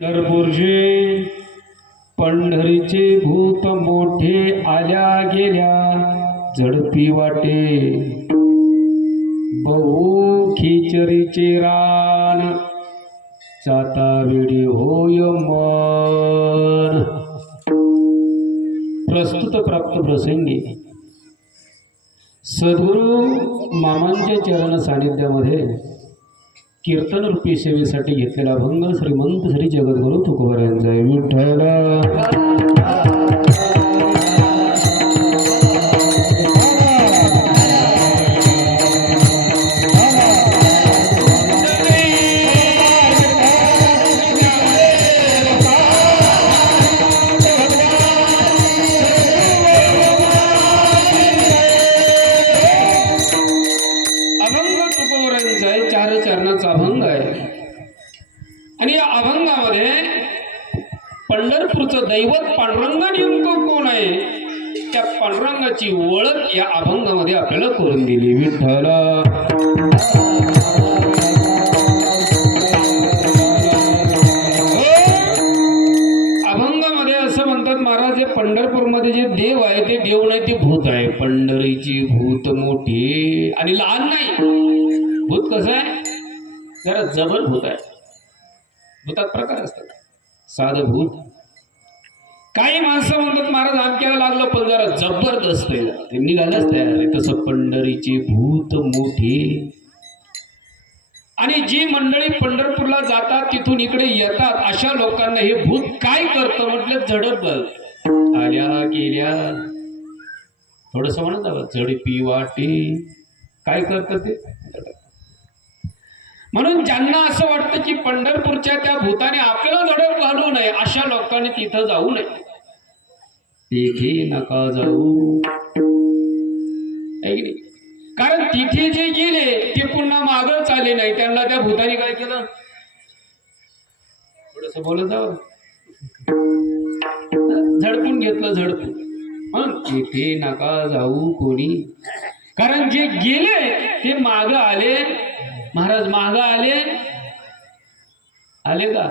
पंढरपूरचे पंढरीचे भूत मोठे आल्या गेल्या झडपी वाटे बहु खिचरीचे रान जाता वेळी होय मन। प्रस्तुत प्राप्त प्रसंगी सद्गुरु मामांच्या चरण सानिध्यामध्ये कीर्तन रूपी सेवेसाठी घेतलेला अभंग श्रीमंत श्री जगद्गुरु तुकोबारायांचा विठ्ठल। चार चरणाचा अभंग आहे आणि या अभंगामध्ये पंढरपूरचं दैवत पांडुरंग नेमकं कोण आहे त्या पांडुरंगाची ओळख या अभंगामध्ये आपल्याला करून दिली विठ्ठल। अभंगामध्ये असं म्हणतात महाराज हे पंढरपूरमध्ये जे देव आहे ते देव नाही ते भूत आहे। पंढरीची भूत मोठी आणि लहान नाही। भूत कसं आहे जरा जबर भूत आहे। भूतात प्रकार असतात साधं भूत काही माणसं म्हणतात महाराज आमच्याला लागलं पण जरा जबरदस्त आहे ते निघालंच तयार आहे। तसं पंढरीचे भूत मोठे आणि जी मंडळी पंढरपूरला जातात तिथून इकडे येतात अशा लोकांना हे भूत काय करतं म्हटलं झडप आल्या गेल्या थोडस म्हणत झडपी वाटे काय करतं ते म्हणून ज्यांना असं वाटतं की पंढरपूरच्या त्या भूताने आपल्याला झडप घालू नये अशा लोकांनी तिथं जाऊ नये। तिथे नका जाऊ कारण तिथे जे गेले ते पुन्हा मागच आले नाही त्यांना त्या भूताने काय केलं थोडस बोलत जावं झडपून घेतलं झडपून म्हणून तिथे नका जाऊ कोणी कारण जे गेले ते माग आले। महाराज माग आले आले का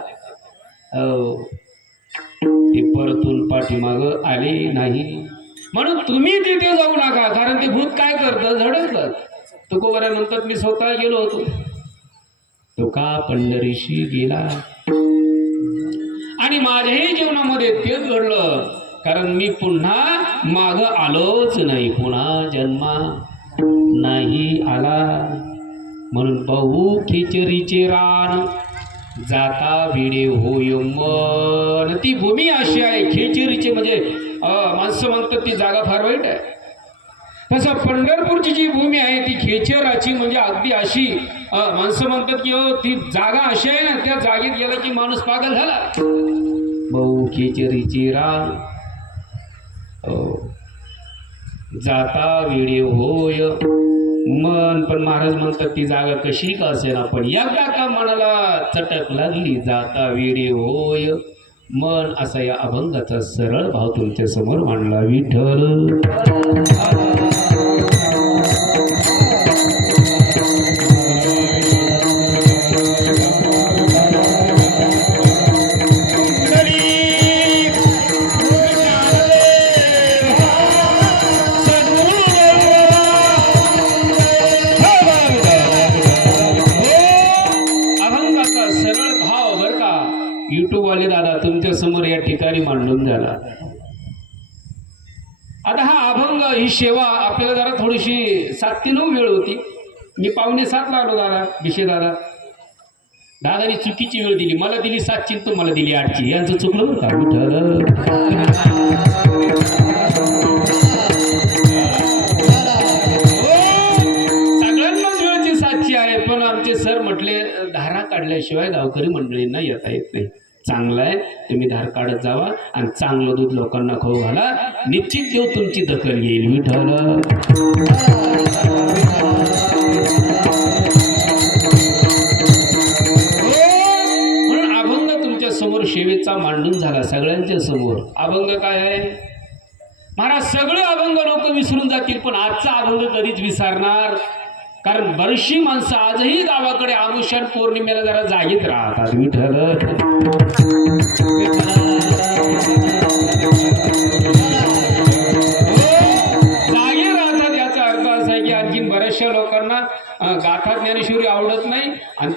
हो ते परतून पाठीमाग आले नाही म्हणून तुम्ही तिथे जाऊ नका कारण ते भूत काय करतं झडपतात। तुकोबाराय म्हणतात मी स्वतः गेलो होतो तो का पंढरीशी गेला आणि माझ्याही जीवनामध्ये तेच घडलं कारण मी पुन्हा माग आलोच नाही पुन्हा जन्मा नाही आला म्हणून बहु खिचरीचे रान जाता विडे होय मन। ती भूमी अशी आहे खिचरीचे म्हणजे माणसं म्हणतात ती जागा फार वाईट आहे तसं पंढरपूरची जी भूमी आहे ती खेचराची म्हणजे अगदी अशी माणसं म्हणतात की ती जागा अशी आहे ना त्या जागेत गेला की माणूस पागल झाला। बहु खिचरीचे रान जाता विडे होय मन पण महाराज म्हणतात ती जागा कशी का असेना पण एकदा का मनाला चटक लागली जाता वेडे होय मन असा या अभंगाचा सरळ भाव तुमच्या समोर मांडला विठ्ठल। युट्यूब वाले दादा तुमच्या समोर या ठिकाणी मांडून झाला। आता हा अभंग ही सेवा आपल्याला जरा थोडीशी 7 ते 9 वेळ होती मी 6:45 ला आलो दादा विषय दादानी चुकीची वेळ दिली मला दिली 7ची तुम्हाला दिली 8ची यांचं चुकलं बरं का विठ्ठल। सगळ्यांनाच वेळची 7ची आहे पण आमचे सर म्हटले धारा काढल्याशिवाय गावकरी मंडळींना येता येत नाही। चांगलं आहे तुम्ही धार काढत जावा आणि चांगलं दूध लोकांना खाऊ घाला निश्चित देव तुमची दखल घेईल विठ्ठल। म्हणून अभंग तुमच्या समोर सेवेचा मांडून झाला सगळ्यांच्या समोर। अभंग काय आहे महाराज सगळे अभंग लोक विसरून जातील पण आजचा अभंग कधीच विसरणार कारण बरीचशी माणसं आजही गावाकडे आमुष्यान पौर्णिमेला जरा जागीत राहतात विठ्ठल।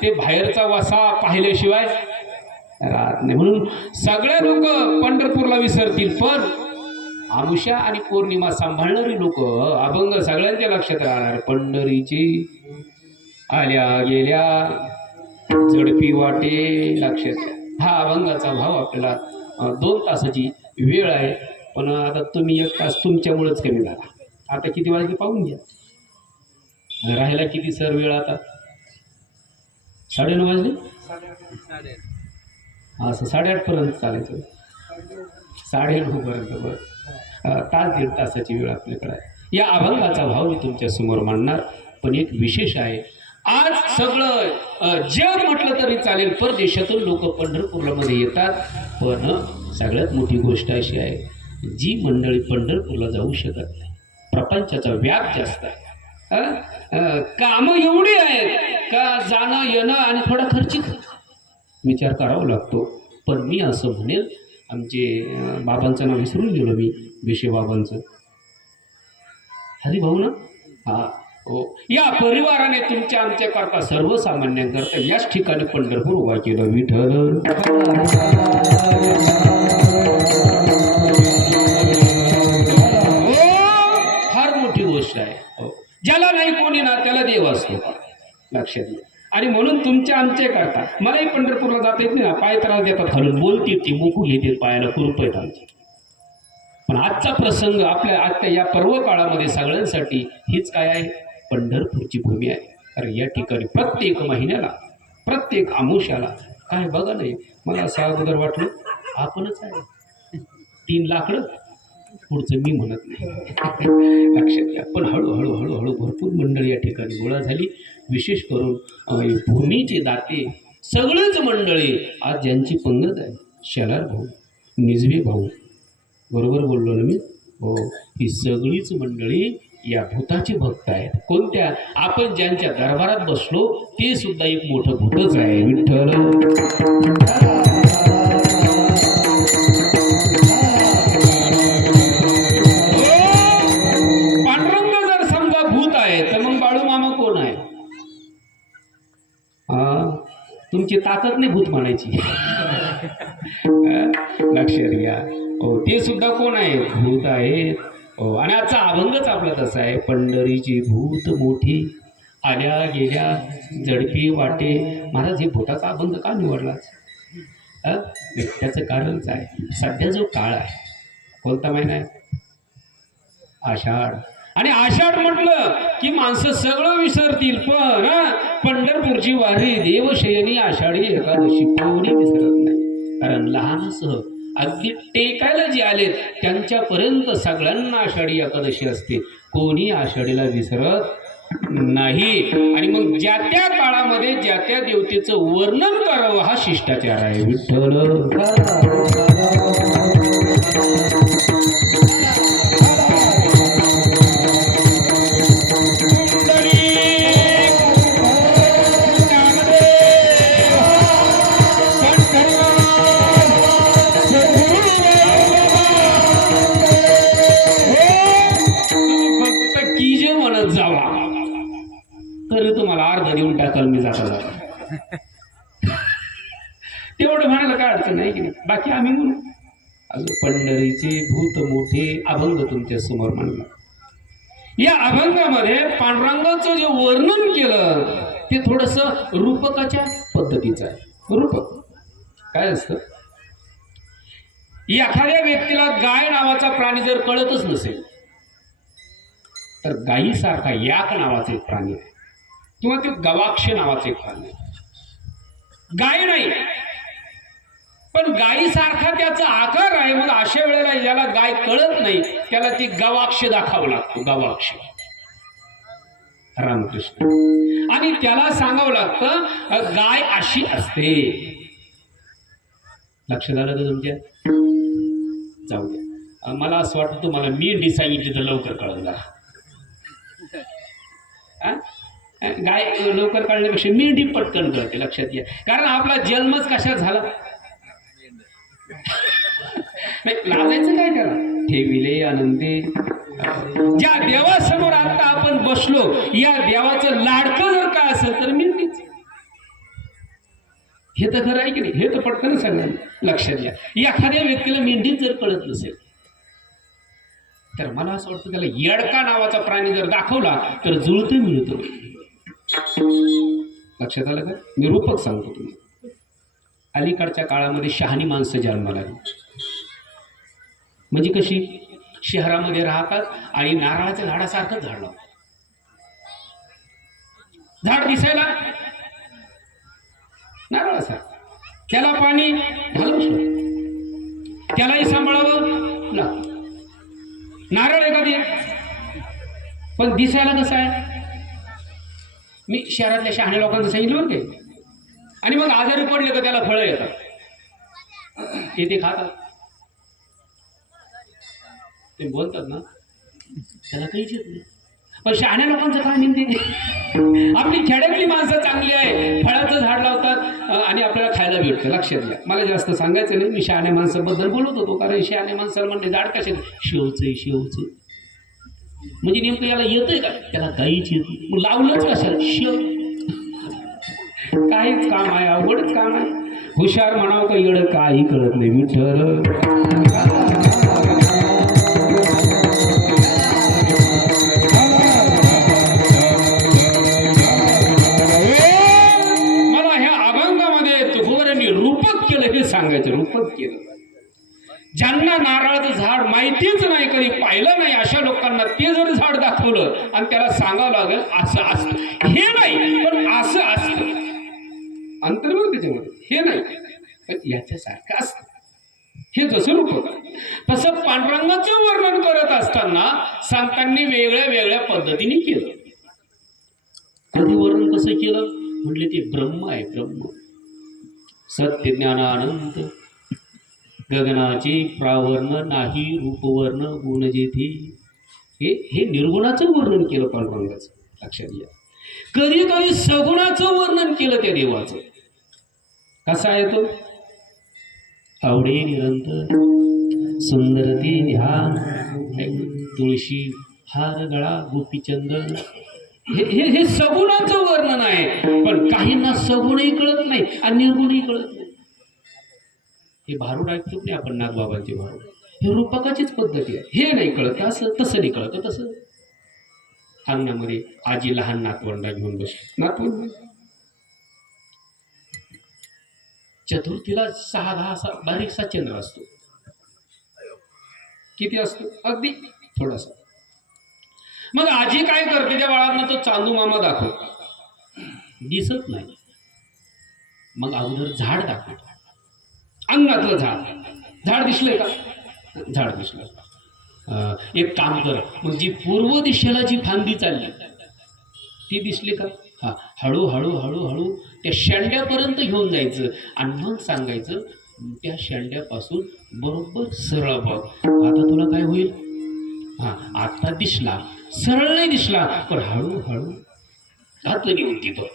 ते बाहेरचा वसा पाहिल्याशिवाय राहत नाही. म्हणून सगळे लोक पंढरपूरला विसरतील, पण आमुषा आणि पौर्णिमा सांभाळणारी लोक अभंग सगळ्यांच्या लक्षात राहणार. पंढरीची आल्या गेल्या झडपी वाटे लक्षात घ्या. हा अभंगाचा भाव आपल्याला 2 तासाची वेळ आहे, पण आता तुम्ही 1 तास तुमच्यामुळेच कमी झाला. आता किती वाजले पाहून घ्या. राहायला किती सर वेळ आता? 9:30 वाजले. असं 8:30 पर्यंत चालायचं. 9:30 पर्यंत बरं तास 1.5 तासाची वेळ आपल्याकडे आहे. या अभंगाचा भाव मी तुमच्या समोर मांडणार, पण एक विशेष आहे. आज सगळं जग म्हटलं तरी चालेल, परदेशातून लोक पंढरपूरला मध्ये येतात, पण सगळ्यात मोठी गोष्ट अशी आहे, जी मंडळी पंढरपूरला जाऊ शकत नाही, प्रपंचाचा व्याप जास्त आहे, कामं एवढी आहेत का जाणं येणं आणि थोडा खर्चिक विचार करावा लागतो. पण मी असं म्हणेल, आमचे बाबांचं नाव विसरून गेलो मी, विषय बाबांचं, हरिभाऊ ना, हा हो, या परिवाराने तुमच्या आमच्याकरता सर्वसामान्यांकरता याच ठिकाणी पंढरपूर उभा केलं. विठ्ठल फार मोठी गोष्ट आहे. ज्याला नाही कोणी ना त्याला देव असतो, लक्षात घ्या. आणि म्हणून तुमच्या आमचे करता मलाही पंढरपूरला जाता येत नाही ना, पाय त्रास देतात, खालून बोलते ती, मुकू घेते, पायाला कुरूप आहेत आमची. पण आजचा प्रसंग आपल्या आजच्या या पर्व काळामध्ये सगळ्यांसाठी हीच काय आहे, पंढरपूरची भूमी आहे. कारण या ठिकाणी प्रत्येक महिन्याला, प्रत्येक आमुष्याला काय बघा नाही, मला असं अगोदर वाटलं आपणच आहे 3 लाकडं, पुढचं मी म्हणत नाही, लक्षात घ्या. पण हळूहळू हळूहळू भरपूर मंडळी या ठिकाणी गोळा झाली. विशेष करून भूमीचे दाते सगळेच मंडळी आज ज्यांची पंगत आहे, शेलार भाऊ, निजवे भाऊ, बरोबर बोललो ना मी? हो, ही सगळीच मंडळी या भूताचे भक्त आहेत. कोणत्या? आपण ज्यांच्या दरबारात बसलो ते सुद्धा एक मोठं भूतच आहे. विठ्ठल पांडुरंग जर समजा भूत आहे, तर मग बाळू मामा कोण आहे? तुमची ताकद नाही भूत म्हणायची, लक्षात घ्या. हो, ते सुद्धा कोण आहे? भूत आहेत. हो, आणि आजचा अभंगच आपला तसा आहे, पंढरीची भूत मोठी आल्या गेल्या झडपी वाटे. महाराज, हे भूताचा अभंग का निवडलाच? त्याचं कारणच आहे, सध्या जो काळ आहे, कोणता महिना आहे? आषाढ. आणि आषाढ म्हटलं की माणसं सगळं विसरतील, पण पंढरपूरची वारी देवशयनी आषाढी एकादशी कोणी विसरत नाही. कारण लहानसह अगदी टेकायला जे आलेत त्यांच्यापर्यंत सगळ्यांना आषाढी एकादशी असते, कोणी आषाढीला विसरत नाही. आणि मग ज्या त्या काळामध्ये ज्या त्या देवतेचं वर्णन करावं हा शिष्टाचार आहे. विठ्ठल तुम्हाला अर्ध देऊन टाकाल मी जाता जाता, तेवढं म्हणायला काय अडचण नाही की नाही. बाकी आम्ही म्हणू अजून पंढरीचे भूत मोठे अभंग तुमच्या समोर मांडला. या अभंगामध्ये पांडुरंगाचं जे वर्णन केलं ते थोडस रूपकाच्या पद्धतीचं आहे. रूपक काय असतं? एखाद्या व्यक्तीला गाय नावाचा प्राणी जर कळतच नसेल तर गायीसारखा याक नावाचा एक प्राणी आहे, किंवा ते गवाक्ष नावाचे एक प्राणी आहे. गाय नाही पण गायीसारखा त्याचा आकार आहे. मग अशा वेळेला ज्याला गाय कळत नाही त्याला ती गवाक्ष दाखवावं लागतो, गवाक्ष, रामकृष्ण. आणि त्याला सांगावं लागतं गाय अशी असते. लक्षात आलं तर तुमच्या? जाऊ द्या, मला असं वाटतं तुम्हाला मेंढी सांगितली तर लवकर कळलं. गाय लवकर काढण्यापेक्षा मेंढी पटकन कळते, लक्षात घ्या. कारण आपला जन्मच कशा झाला नाही, लाजायचं काय त्याला, ठेविले आनंदे. ज्या देवासमोर आता आपण बसलो, या देवाचं लाडकं जर काय असेल तर मेंढीच. हे तर खरं आहे की नाही? हे तर पटकन सगळ्यांना लक्षात घ्या. एखाद्या व्यक्तीला मेंढीच जर कळत नसेल तर मला असं वाटतं त्याला येडका नावाचा प्राणी जर दाखवला तर जुळतं मिळतं. लक्षात आलं का? मी रूपक सांगतो तुम्ही. अलीकडच्या काळामध्ये शहाणी माणसं जन्माला आली. म्हणजे कशी? शहरामध्ये राहतात आणि नारळाच्या झाडासारखं झाड लावतात. झाड दिसायला नारळासारखं, त्याला पाणी घालून त्यालाही सांभाळावं लागतं. नारळ एखादी पण दिसायला कसं आहे? मी शहरातल्या शहाण्या लोकांचं सांगितलं बरं काय. आणि मग आजारी पडले का त्याला फळं येतात, ते खातात, ते बोलतात ना, त्याला काहीच येत नाही. पण शहाण्या लोकांचं काय म्हणते? आपली खेड्यातली माणसं चांगली आहे, फळाचं झाड लावतात आणि आपल्याला खायला भेटतं. लक्षात घ्या, मला जास्त सांगायचं नाही, मी शहाण्या माणसाबद्दल बोलत होतो. कारण शहाण्या माणसाला म्हणते झाड कशात? शेवचं. म्हणजे नेमकं याला येतंय का? त्याला काहीच येत नाही. मग लावलंच कशाला? शेव. काहीच काम आहे, अवघडच काम आहे. हुशार म्हणावं का येडं, काही कळत नाही. विठ्ठल सांगायचं. रूपक केलं. ज्यांना नारळाचं झाड माहितीच नाही, कधी पाहिलं नाही, अशा लोकांना ते जर झाड दाखवलं आणि त्याला सांगावं लागेल असं असतं, हे नाही पण असं असतं, अंतर्भाव त्याच्यामध्ये, हे नाही पण याच्यासारखं असतं. हे जसं रूपक तसं पांडुरंगाचं वर्णन करत असताना सांगताना वेगळ्या वेगळ्या पद्धतीने केलं. कधी वर्णन कसं केलं म्हटले? ते ब्रह्म आहे, ब्रह्म, सत्य ज्ञानानंद, गगनाचे प्रावर्ण नाही, रूपवर्ण गुण जेथे. हे निर्गुणाचं वर्णन केलं पांडुरंगाचं. लक्षात घ्या. कधी कधी सगुणाचं वर्णन केलं त्या देवाचं. कसा आहे तो? आवडे निरंतर, सुंदर ते ध्यान, तुळशी हार गळा गोपीचंदन. हे सगुणाचं वर्णन आहे. पण काहींना सगुणही कळत नाही आणि निर्गुणही कळत नाही. हे भारूड ऐकतो नाही आपण, नागबाबांचे भारूड, हे रूपकाचीच पद्धती आहे. हे नाही कळत असं, तसं नाही कळत तसं. अंगणामध्ये आजी लहान नातवंडा घेऊन बसली. नातवंड चतुर्थीला 6-10 असा बारीकसा चंद्र असतो. किती असतो? अगदी थोडासा. मग आजी काय करते? त्या बाळांना तो चांदू मामा दाखवतो, दिसत नाही. मग अगोदर झाड दाखवतो, अंगणातलं झाड दिसलंय का? झाड दिसलं. एक काम कर, मग जी पूर्व दिशेला जी फांदी चालली ती दिसली का? हा, हळू त्या शेंड्यापर्यंत घेऊन जायचं आणि मग सांगायचं, त्या शेंड्यापासून बरोबर सरळ बघ, आता तुला काय होईल? हा, आता दिसला, सरळ नाही दिसला पण हळूहळू घातलं घेऊन तिथं.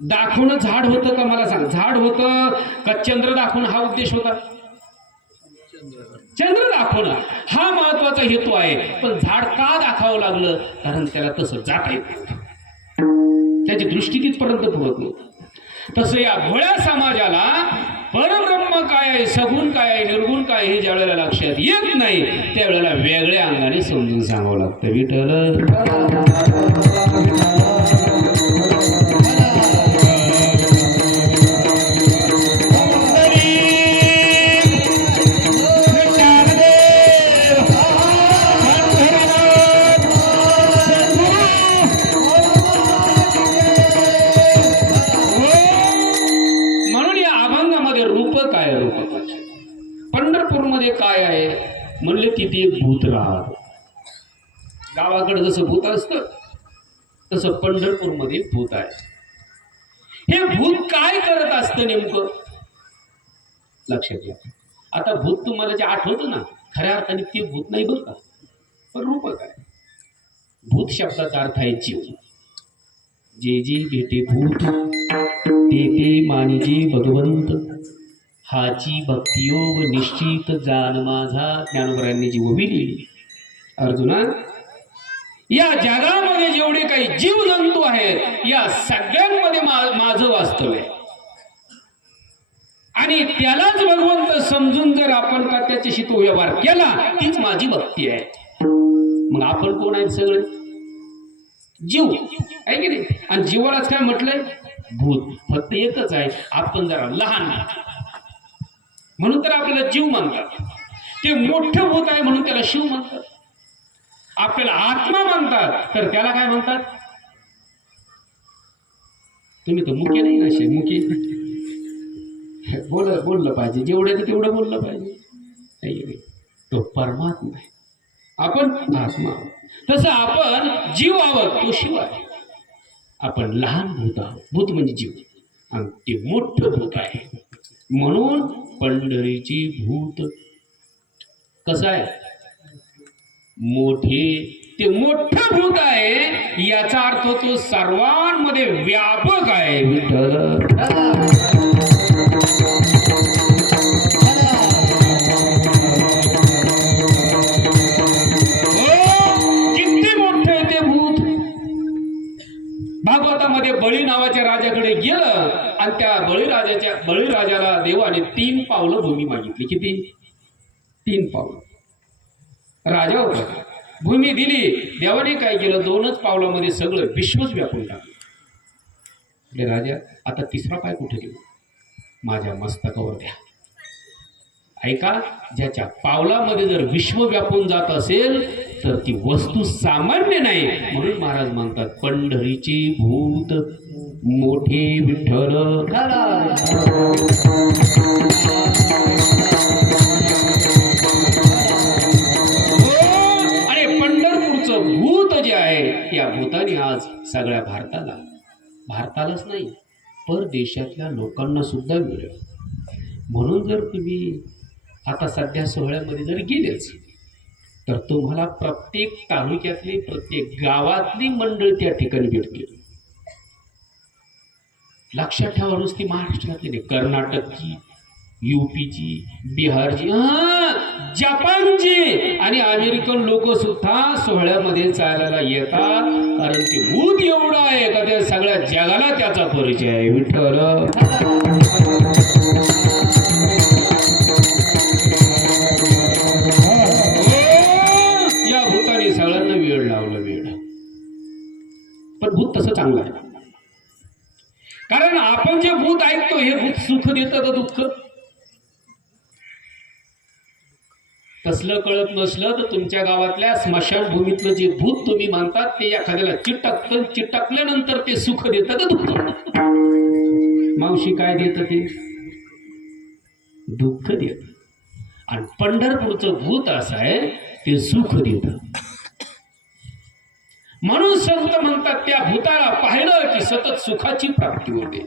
दाखवणं झाड होतं का? मला सांग, झाड होतं का चंद्र दाखवणं हा उद्देश होता? चंद्र दाखवणं हा महत्वाचा हेतू आहे. पण झाड का दाखवावं लागलं? कारण त्याला तसं जाता येत नव्हतं, त्याची दृष्टी तिथपर्यंत पोहोचत नव्हती. तसं या भोळ्या समाजाला परब्रह्म काय आहे, सगुण काय आहे, निर्गुण काय हे ज्या वेळेला लक्षात येत नाही त्यावेळेला वेगळ्या अंगाने समजून सांगावं लागतं. विठ्ठल काय आहे म्हणले? तिथे एक भूत राहत. गावाकडे जसं भूत असतं तसं पंढरपूरमध्ये भूत आहे. हे भूत काय करत असतं नेमकं? लक्षात घ्या. आता भूत तुम्हाला जे आठवतं ना, खऱ्या अर्थाने ते भूत नाही बरं का, पण रूपक आहे. भूत शब्दाचा अर्थ आहे जीव. जे जे भेटे भूत ते ते मानिजे भगवंत, हाची भक्तियोग निश्चित जान माझा. ज्ञानोबरायांनी जीवविली. अर्जुना, या जगामध्ये जेवढे काही जीव जंतू आहेत या सगळ्यांमध्ये माझं वास्तव आहे. आणि त्यालाच भगवंत समजून जर आपण का त्याच्याशी तो व्यवहार केला, तीच माझी भक्ती आहे. मग आपण कोण आहेत? सगळे जीव आहे की नाही? आणि जीवालाच काय म्हटलंय? भूत. फक्त एकच आहे, आपण जरा लहान म्हणून तर आपल्याला जीव म्हणतात. ते मोठं भूत आहे म्हणून त्याला शिव म्हणतात. आपल्याला आत्मा म्हणतात तर त्याला काय म्हणतात? तुम्ही तर मुके नाही ना, मुके बोललं पाहिजे, जेवढं तेवढं बोललं पाहिजे. तो परमात्मा आहे, आपण आत्मा. तसं आपण जीव आहोत, तो शिव आहे. आपण लहान भूत आहोत. भूत म्हणजे जीव, आणि ते मोठं भूत आहे. म्हणून पंढरीची भूत कसं आहे? मोठे. ते मोठं भूत आहे याचा अर्थ तो सर्वांमध्ये व्यापक आहे. विठ्ठल किती मोठं आहे ते भूत. भागवतामध्ये बळी नावाच्या राजाकडे गेलं आणि त्या बळीराजाला देवाने 3 पावलं भूमी मागितली. किती? 3 पावलं. राजा होता, भूमी दिली. देवाने काय केलं? 2च पावलामध्ये सगळं विश्वच व्यापून टाकलं. राजा, आता 3रा पाय कुठे देऊ? माझ्या मस्तकावर द्या. ऐका, ज्याच्या पावलामध्ये जर विश्व व्यापून जात असेल तर ती वस्तू सामान्य नाही. म्हणून महाराज म्हणतात, पंढरीची भूत मोठे विठ्ठल. आणि पंढरपूरचं भूत जे आहे, या भूताने आज सगळ्या भारतालाच नाही परदेशातल्या लोकांना सुद्धा मिळेल. म्हणून जर तुम्ही आता सध्या सोहळ्यामध्ये जर गेलेच तर तुम्हाला प्रत्येक तालुक्यातली, प्रत्येक गावातली मंडळ त्या ठिकाणी भेटतील. लक्षात ठेवा, नुसती महाराष्ट्रातली नाही, कर्नाटकची, यूपीची, बिहारची, जपानची आणि अमेरिकन लोक सुद्धा सोहळ्यामध्ये चालायला येतात. कारण ते भूत एवढं आहे का त्या सगळ्या जगाला त्याचा परिचय आहे. विठ्ठल या भूताने सगळ्यांना वेळ लावला. पण भूत तसं चांगलं आहे. कारण आपण जे भूत ऐकतो हे भूत सुख देतं का दुःख? तसलं कळत नसलं तर तुमच्या गावातल्या स्मशानभूमीतलं जे भूत तुम्ही मानतात ते एखाद्याला चिटकल्यानंतर ते सुख देतं का दुःख? मावशी, काय देतं ते? दुःख देतं. आणि पंढरपूरचं भूत असं आहे, ते सुख देतं. म्हणून संत म्हणतात, त्या भूताला पाहिलं की सतत सुखाची प्राप्ती होते.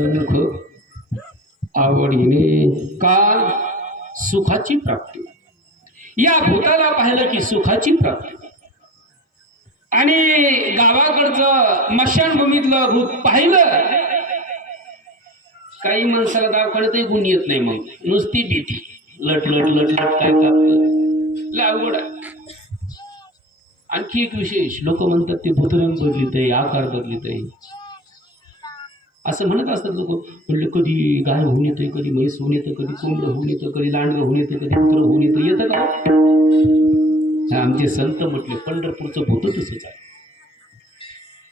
असंख्य आवडीने का सुखाची प्राप्ती. या भूताला पाहिलं की सुखाची प्राप्ती. आणि गावाकडचं मशानभूमीतलं भूत पाहिलं काही माणसाला दवाखान्यातही गुण येत नाही. मग नुसती भीती लट लट लट लट काय अवघड आहे. आणखी एक विशेष लोक म्हणतात ते भूतरंग बदलित आहे, आकार बदलित आहे असं म्हणत असतात लोक. म्हणलं कधी गाय होऊन येतोय, कधी म्हैस होऊन येतं, कधी कोंबडं होऊन येतं, कधी लांडगं होऊन येतं, कधी कुत्रं होऊन येतं. येतं का? आमचे संत म्हटले पंढरपूरचं भूत तसंच आहे.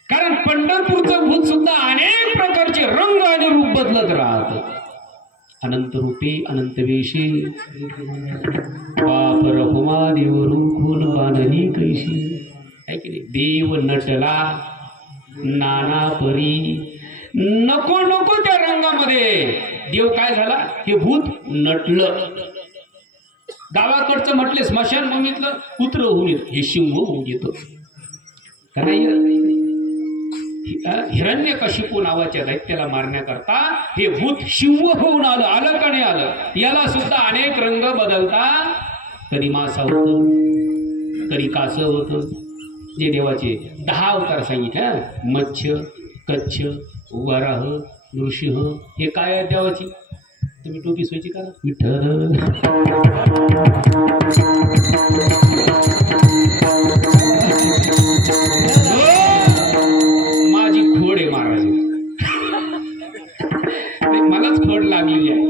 कारण पंढरपूरचं भूत सुद्धा अनेक प्रकारचे रंग आणि रूप बदलत राहत. अनंत रूपे अनंत वेशे बाप रहुमा देव रूखून बांधली कैशी. आहे की नाही? देव नटला नाना परी. नको नको त्या रंगामध्ये देव काय झाला? हे भूत नटलं. गावाकडचं म्हटले स्मशानभूमीतलं कुत्र होऊन येत, हे शिंग होऊन येतं. हिरण्यकशिपू नावाच्या दैत्याला मारण्याकरता हे भूत शिव होऊन आलं. आलं का नाही आलं? याला सुद्धा अनेक रंग बदलता. कधी मासा होतं, कधी कासव होतं. जे देवाचे 10 अवतार सांगितले, मत्स्य, कच्छ, वराह, नृसिंह. हे काय आहे देवाची? तुम्ही टोपी सोयची करा. विठ्ठल माझी खोड आहे महाराज. मलाच खोड लागलेली आहे.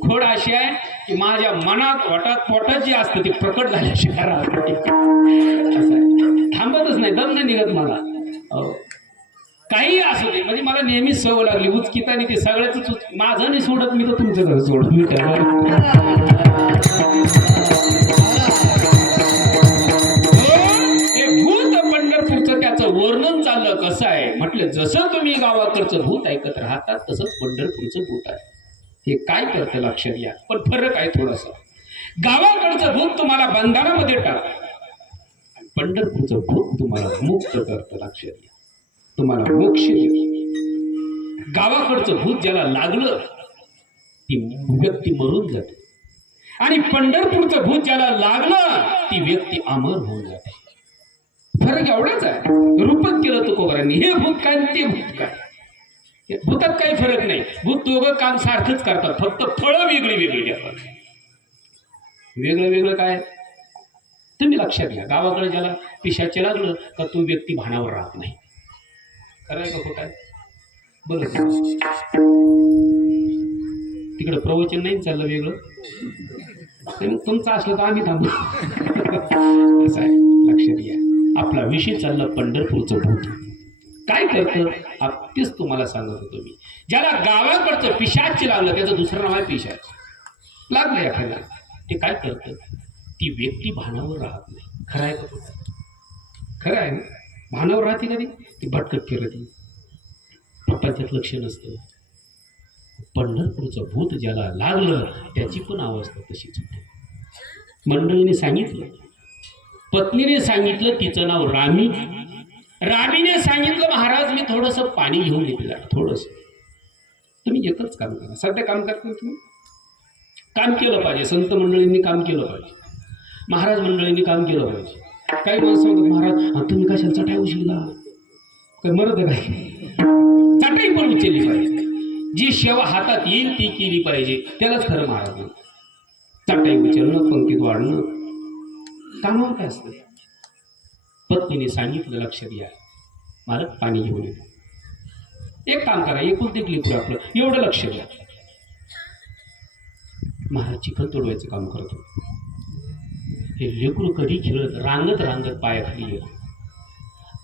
खोड अशी आहे की माझ्या मनात वाटात पोटात जे असतं ते प्रकट झाल्याशिवाय राहत नाही. थांबतच नाही, दम नाही निघत मला. काही असू दे, म्हणजे मला नेहमीच सवय लागली उचकिताने ते सगळ्याच. माझं नाही सोडत मी, तर तुमचं घर सोडत मी. हे भूत पंढरपूरचं त्याचं वर्णन चाललं कसं आहे. म्हटलं जसं तुम्ही गावाकडचं भूत ऐकत राहतात तसंच पंढरपूरचं भूत आहे. हे काय करतं लक्षात घ्या. पण फरक आहे थोडासा. गावाकडचं भूत तुम्हाला बंधनामध्ये टाकतं, पंढरपूरचं भूत तुम्हाला मुक्त करतं. लक्षात घ्या, तुम्हाला मोक्ष देतं. गावाकडचं भूत ज्याला लागलं ती व्यक्ती मरून जाते, आणि पंढरपूरचं भूत ज्याला लागलं ती व्यक्ती अमर होऊन जाते. फरक एवढाच आहे. रूपच केलं तुकोबारांनी. हे भूत काय ते भूत काय. भूतात काही फरक नाही. भूत दोघं काम सारखंच करतात, फक्त फळं वेगळी वेगळी घेतात. वेगळं वेगळं काय तुम्ही लक्षात घ्या. गावाकडे ज्याला पिशाचे लागलं तर तो व्यक्ती भानावर राहत नाही. खरं आहे का खोटं आहे? बरं, तिकडं प्रवचन नाही चाललं वेगळं, मग तुमचं असलं तर आम्ही थांबू. असं आहे, लक्षात घ्या. आपला विषय चालला पंढरपूरचं भूत काय करतं तेच तुम्हाला सांगत होतो मी. ज्याला गावाकडचं पिशाच लागलं, त्याचं दुसरं नाव आहे पिशाच. लागलं एखाद्या, ते काय करतं? ती व्यक्ती भानावर राहत नाही. खरं आहे का खोटं? खरं आहे ना. भानावर राहते कधी ती भटकत फिरते, प्रपंचात लक्ष नसतं. पंढरपूरचं भूत ज्याला लागलं त्याची पण अवस्था तशीच होते. मंडळीने सांगितलं, पत्नीने सांगितलं तिचं नाव रामी. रामीने सांगितलं महाराज मी थोडंसं पाणी घेऊन येते. थोडंसं तुम्ही एकच काम करा. सध्या काम करता तुम्ही, काम केलं पाहिजे. संत मंडळींनी काम केलं पाहिजे, महाराज मंडळींनी काम केलं पाहिजे. काही माणसं म्हणतात महाराज तुम्ही कशाला चटाई उचलला, काय मरत काय? चटाई पण उचलली पाहिजे. जी सेवा हातात येईल ती केली पाहिजे, त्यालाच खरं महाराज. चटाई उचलणं, पंक्तीत वाढणं कामावर काय असतं? पत्नीने सांगितलं, लक्षात घ्या मला पाणी घेऊन येतो. एक काम करा, एकूण ते लेकरू आपलं एवढं लक्ष द्या. महाराज चिखल तोडवायचं काम करतो. हे लेकरू कधी खेळत रांगत रांगत पायाखाली गेलं.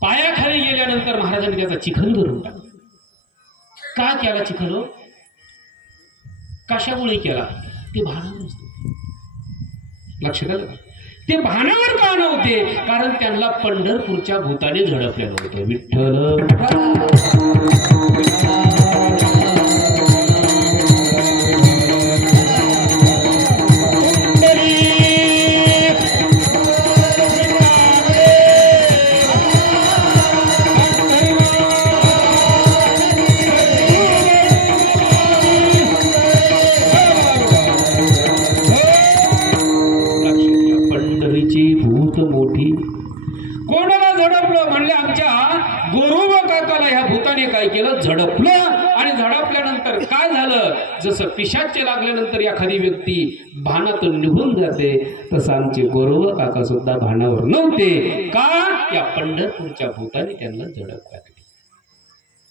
पायाखाली गेल्यानंतर महाराजांनी त्याचा चिखल भरून टाकला. का केला चिखल? कशामुळे केला? ते भानावर नसतं. लक्षात आलं? ते भानावर का नव्हते? कारण त्यांना पंढरपूरच्या भूताने झडपलेलं होतं. विठ्ठल काय झालं, जसं पिशाच्य लागल्यानंतर एखादी व्यक्ती भानातून निघून जाते, तसं आमचे गोरव काका सुद्धा भानावर नव्हते. का? या पंढरपूरच्या भूताने त्यांना झडप घातली.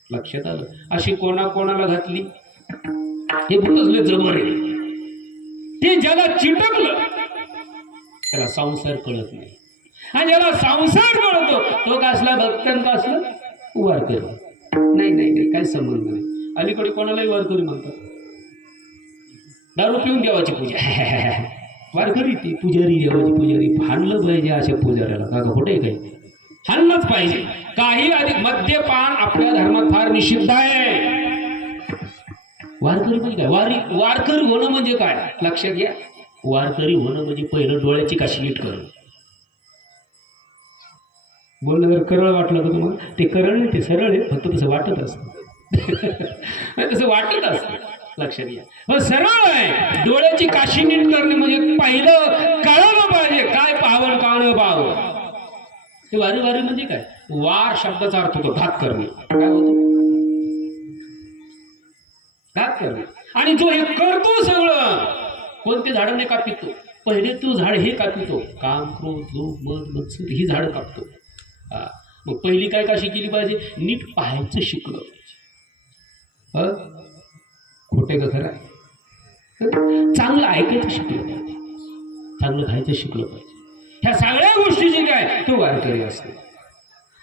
लक्षात आलं? अशी कोणाकोणाला घातली? हे भूतच जबर आहे. ते ज्याला चिटकलं त्याला संसार कळत नाही, आणि ज्याला संसार कळतो तो कसला भक्त आणि कसला वारकरी. नाही नाही नाही, काय संबंध नाही. अलीकडे कोणालाही वारकरी म्हणतात. दारू पिऊन देवाची पूजा वारकरी, ती पुजारी, देवाची पुजारी. हाणलं पाहिजे अशा पुजाऱ्याला. काका कुठे काही हाणलंच पाहिजे. काही अधिक मद्यपान आपल्या धर्मात फार निषिद्ध आहे. वारकरी म्हणजे काय? वारकरी होणं म्हणजे काय? लक्षात घ्या. वारकरी होणं म्हणजे पहिलं डोळ्याची काशी नीट करणं. बोलणं जर करळ वाटलं तर तुम्हाला, ते करळ नाही, ते सरळ आहे. फक्त तसं वाटत असतं तसं वाटत असतं. लक्षात घ्या. मग सरळ आहे. डोळ्याची काशी नीट करणे म्हणजे पहिलं कळलं पाहिजे काय पाहावं का न पाहावं. ते वारी वारी म्हणजे काय? वार शब्दाचा अर्थ होतो घात करणे. काय होतो? घात करणे. आणि जो हे करतो सगळं, कोणते झाडं नाही कापितो. पहिले तो झाड हे कापितो, काम, क्रोध, लोभ, मद, मत्सर ही झाडं कापतो. मग पहिली काय काशी केली पाहिजे? नीट पाहायचं शिकलं पाहिजे. खोटे का खरं आहे? चांगलं ऐकायचं शिकलं पाहिजे, चांगलं खायचं शिकलं पाहिजे. ह्या सगळ्या गोष्टीची काय तो वारकरी असतो.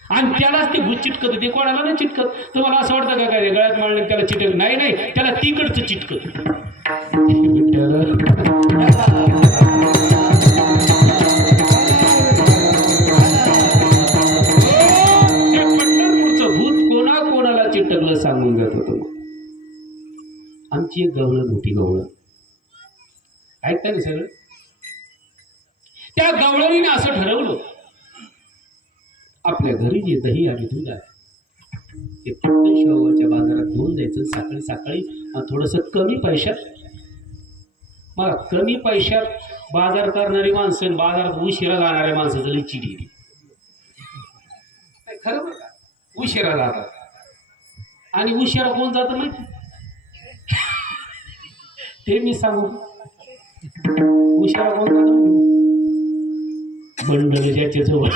आणि त्यालाच ते भूत चिटकत. ते कोणाला नाही चिटकत. तुम्हाला असं वाटतं का काय गळ्यात मारणे त्याला चिटक? नाही नाही, त्याला तिकडचं चिटकत. पंढरपूरचं भूत कोणाला चिटकलं सांगून जात होतं. आमची एक गवळण होती. गवळण ऐकता ना सगळं. त्या गवळणीने असं ठरवलं, आपल्या घरी जे दही आणि दूध आहे ते पटकन शेवगावच्या बाजारात घेऊन जायचं. सकाळी सकाळी थोडंसं कमी पैशात. मला कमी पैशात बाजार करणारी माणसं, बाजारात उशिरा जाणाऱ्या माणसाचं लई चिडी येते. खरं बरं का? उशिरा जातात. आणि उशिरा कोण जातं माहिती? ते मी सांगू. उशिरा कोण जातं? बंडल ज्याच्या जवळ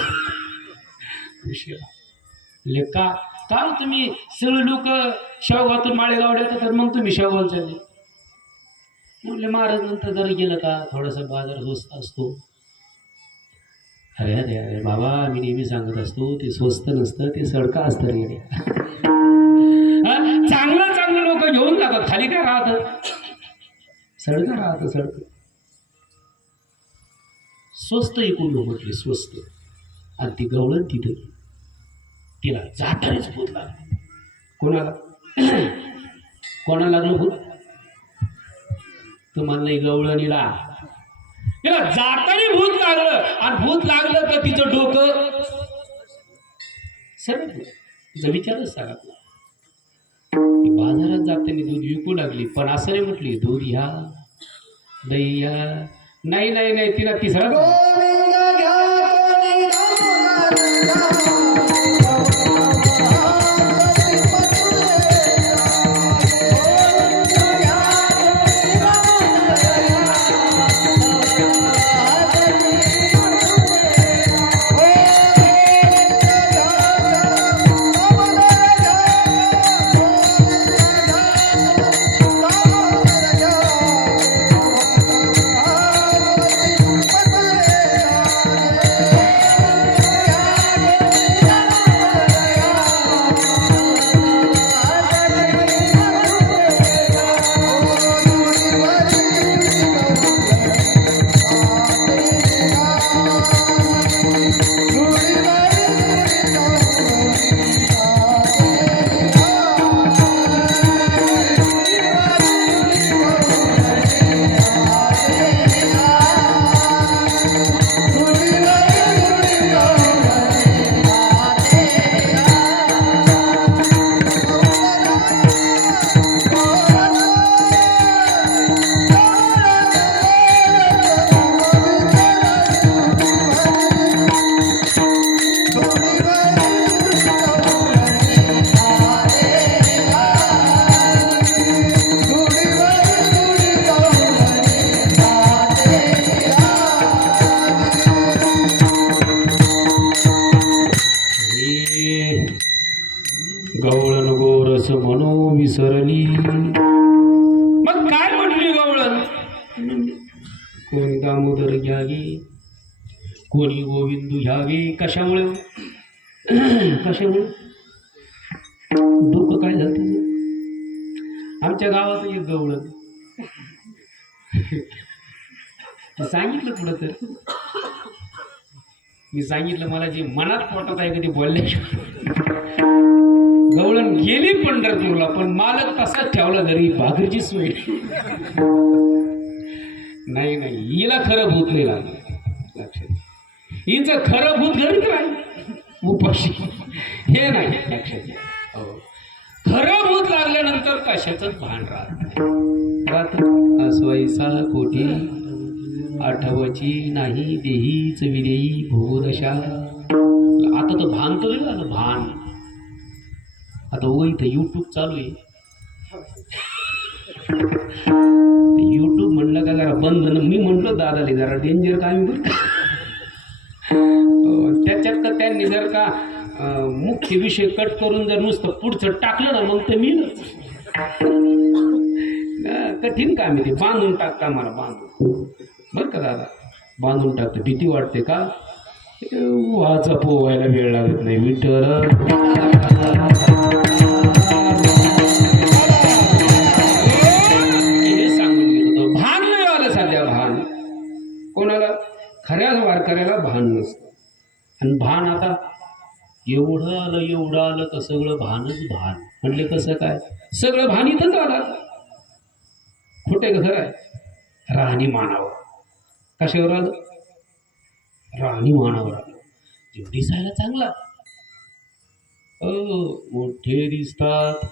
उशिरा. का का तुम्ही सगळे लोक शेवगावातून माळेगावला येतात, तर मग तुम्ही शेवगावला चालले. म्हटले महाराज नंतर जर गेलं का थोडासा बाजार स्वस्त असतो. अरे अरे अरे बाबा, मी नेहमी सांगत असतो ते स्वस्त नसतं, ते सडका असतं रे. चांगलं चांगलं लोक घेऊन जातात, खाली काय राहत? सडकं राहतं. सडकं स्वस्त ऐकून म्हटले स्वस्त. आणि ती गवळण तिथं, तिला जातानेच भूत लागलं. कोणाला कोणाला लागलं भूत? तुम्हाला नाही, गवळणीला. तिला जाताने भूत लागलं. आणि भूत लागलं तर तिचं डोकं सरळ. तिचा विचारच सांगा. ती बाजारात जाताना दूध विकू लागली, पण असं नाही म्हटली दूध ह्या दही ह्या. नाही नाही नाही, तिला तिसरा दामोदर घ्यावे, कोणी गोविंदू घ्यावे. कशामुळे? कशामुळे? दुःख काय झालं तुझं? आमच्या गावात एक गवळण सांगितलं पुढं तर मी सांगितलं मला जे मनात पोटात आहे कधी बोलल्याशिवाय. गवळण गेली पंढरपूरला पण मालक तसाच ठेवला घरी भाकरीची सोय नाही. नाही हिला खरं भूत नाही लागलं लक्षात. हिचं खरं भूत घरी नाही उपाशी हे नाही लक्षात घ्या. खरं भूत लागल्यानंतर कशाचंच भान राहत असवायसा कोठी आठवची नाही देहीच विदेही भोगदशा. आता तर भान तर झालं भान. आता हो इथं यूट्यूब चालू आहे. यूट्यूब म्हणलं का जरा बंद. मी म्हटलो दादाले जरा डेंजर काम त्याच्यात का त्यांनी जर का मुख्य विषय कट करून जर नुसतं पुढचं टाकलं ना मग तर मी कठीण काम आहे ते. बांधून टाकता मला बांधून बरं का दादा बांधून टाकतं. भीती वाटते का? वाचा पोवायला वेळ लागत नाही. विठ्ठल हे सांगून गेलो. भान नाही आलं सध्या. भान कोणाला? खऱ्या वारकऱ्याला भान नसतं. आणि भान आता एवढं आलं तर सगळं भानच भान. म्हणले कसं काय? सगळं भान इथंच आलं. खोटे का खरं आहे? राहणीमानावर. कशावर आलं? राहणीमानावर आलं. जेव दिसायला चांगला मोठे दिसतात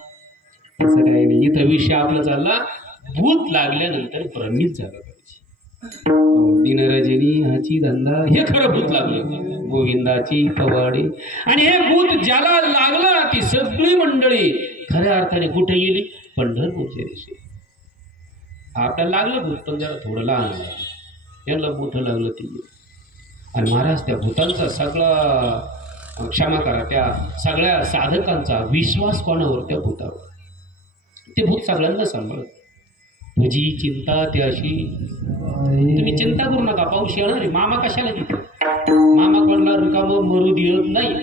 असं काही नाही. इथं विषय आपला चालला भूत लागल्यानंतर भ्रमित झालं पाहिजे. दिनरजनी हाची धंदा हे खरं भूत लागलं गोविंदाची कवाडी. आणि हे भूत ज्याला लागलं ती सगळी मंडळी खऱ्या अर्थाने कुठे गेली? पंढरपूरच्या दिवशी. आपल्याला लागलं भूत पण जरा थोडं लहान लागलं. यांना मोठं लागलं ती. आणि महाराज त्या भूतांचा सगळा क्षमा करा त्या सगळ्या साधकांचा विश्वास कोणावर? त्या भूतावर. ते भूत सगळ्यांना सांभाळत. तुझी चिंता त्याशी तुम्ही चिंता करू नका. पाऊस येणार आहे. मामा कशाला देतो? मामा कोणाला रिकामं मरू देत नाही.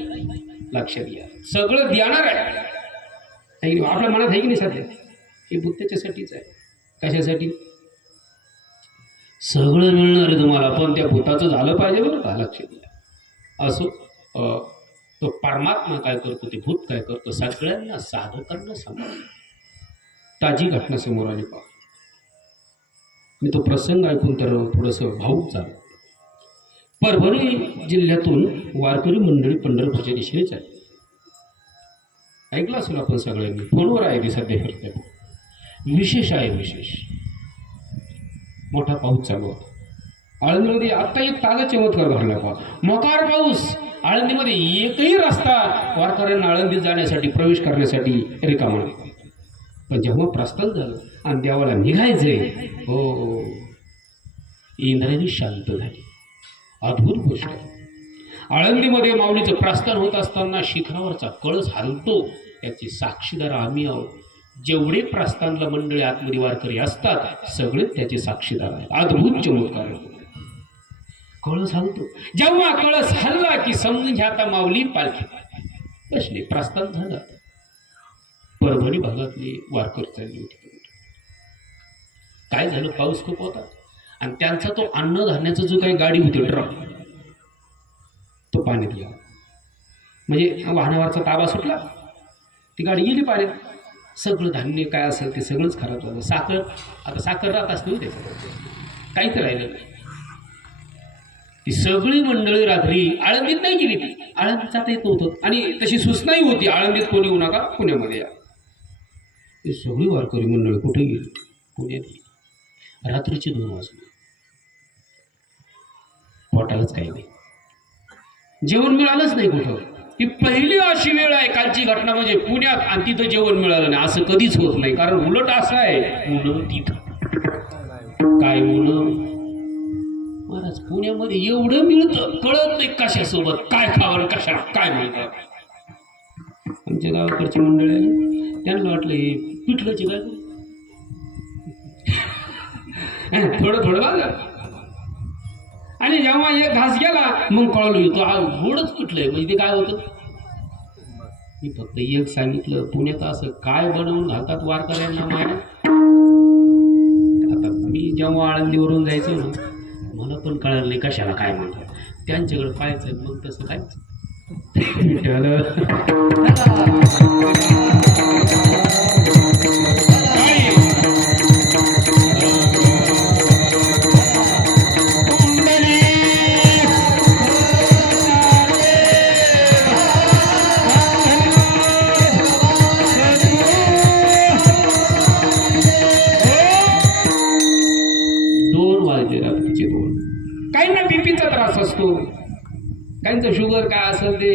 लक्षात घ्या. सगळं देणार आहे. आपल्या मनात आहे की नाही सध्या? हे भूत त्याच्यासाठीच आहे. कशासाठी? सगळं मिळणार आहे तुम्हाला पण त्या भूताचं झालं पाहिजे बरं का. लक्षात घ्या. असो तो परमात्मा काय करतो ते भूत काय करतो? सगळ्यांना साधकांना सांभाळतो. ताजी घटना समोर आली पहा. मी तो प्रसंग ऐकून तर थोडंसं भावूक झालं. परभणी जिल्ह्यातून वारकरी मंडळी पंढरपूरच्या दिशेनेच आहे. ऐकलं असेल आपण सगळ्यांनी. फोनवर आहे ते सध्या फिरते. विशेष आहे. विशेष मोठा पाऊस चालू होता. आळंदीमध्ये आत्ता एक ताजा चमत्कार घडला पहा. मोकार पाऊस. आळंदीमध्ये एकही रस्ता वारकऱ्यांना आळंदीत जाण्यासाठी प्रवेश करण्यासाठी रिकामा नाही. पण जेव्हा प्रस्थान झालं आणि देवाला निघायचंय हो इंद्रायणी शांत झाली. अद्भुत गोष्ट. आळंदीमध्ये माऊलीचं प्रस्थान होत असताना शिखरावरचा कळस हलतो याची साक्षीदार आम्ही आहोत. जेवढे प्रस्थानला मंडळी आतमध्ये वारकरी असतात सगळे त्याचे साक्षीदार आहेत. अद्भुत चमत्कार. कळस हलतो. जेव्हा कळस हलला की समजून घ्या आता माऊली पालखी बसली. प्रस्थान झालं. परभणी भागातली वारकरी चालली होती. काय झालं? पाऊस खूप होता आणि त्यांचा तो अन्नधान्याचा जो काही गाडी होती ट्रक तो पाण्यात गेला. म्हणजे वाहनावरचा ताबा सुटला. ती गाडी गेली पाण्यात. सगळं धान्य काय असेल ते सगळंच खराब झालं. साखर आता साखर राहत असते त्याचं काहीच राहिलं नाही. ती सगळी मंडळी रात्री आळंदीत नाही गेली. ती आळंदीत जाता येत नव्हतं आणि तशी सूचनाही होती आळंदीत कोणी येऊ नका पुण्यामध्ये या. ती सगळी वारकरी मंडळी कुठे गेली? पुण्यात गेली. रात्रीचे 2 वाजले. पोटालाच काही नाही. जेवण मिळालंच नाही कुठं. ही पहिली अशी वेळ आहे कालची घटना म्हणजे पुण्यात आणि तिथं जेवण मिळालं नाही. असं कधीच होत नाही. कारण उलट असं आहे मुलं तिथं काय मुलं महाराज पुण्यामध्ये एवढं मिळतं कळत नाही कशासोबत काय खावं कशाला काय मिळतं. आमच्या गावाकडची मंडळी आली. त्यांना वाटलं हे पिठलंची काय थोडं थोडं बघा जेव्हा एक घास गेला मग कळलो येतो हा गोडच कुठलंय म्हणजे ते काय होतं. मी फक्त एक सांगितलं पुण्यात असं काय बनवून घालतात वारकऱ्यांना माया. आता मी जेव्हा आळंदीवरून जायचो ना मला पण कळलं नाही कशाला काय म्हणतात त्यांच्याकडे पाहायचं मग तसं काय काहींना बीपीचा त्रास असतो काहींचं शुगर काय असेल ते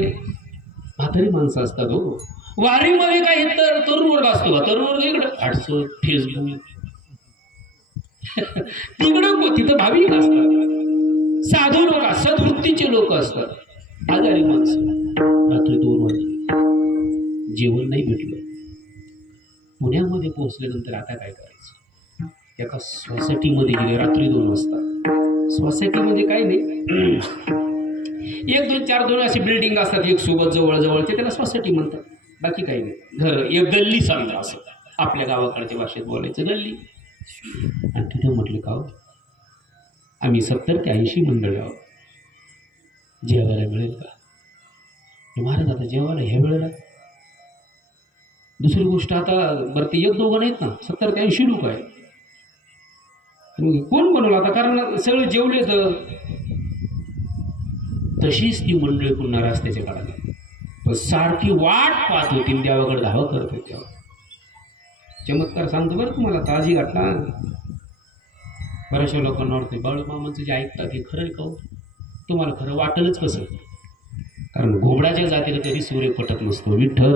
म्हातारी माणसं असतात हो. वारीमध्ये काही तर तरुण वर्ग असतो का तरुण वर्ग इकडं व्हॉट्सअप फेसबुक तिकडं तिथं भाविक असतात साधू लोक सद्वृत्तीचे लोक असतात. आजारी माणसं रात्री 2 वाजले जेवण नाही भेटलं. पुण्यामध्ये पोहोचल्यानंतर आता काय करायचं एका सोसायटीमध्ये गेले रात्री 2 वाजता. सोसायटीमध्ये काही नाही 1 2 4 2 अशी बिल्डिंग असतात एक सोबत जवळजवळचे त्याला सोसायटी म्हणतात. बाकी काही नाही घर एक गल्ली समजा असं आपल्या गावाकडच्या भाषेत बोलायचं गल्ली. आणि तिथे म्हटलं का आम्ही 70 ते 80 मंडळी आहोत जेवायला मिळेल का. महाराज आता जेवायला ह्या वेळेला दुसरी गोष्ट आता बरं ते 1-2 नाहीत ना 70 ते 80 लोक आहेत. कोण बनवलं आता कारण सगळे जेवले तर तशीच ती मंडळी पुन्हा रस्त्याच्या काढायला सारखी वाट पाहत होती देवाकडे धावा करत होती. चमत्कार सांगतो बरं तुम्हाला ताजी घटना. बऱ्याचशा लोकांना वाटते बाळूमामांचं जे ऐकतात हे खरं आहे का तुम्हाला खरं वाटेलच कसं कारण घोबडाच्या जातीला कधी सूर्य पटत नसतो. विठ्ठल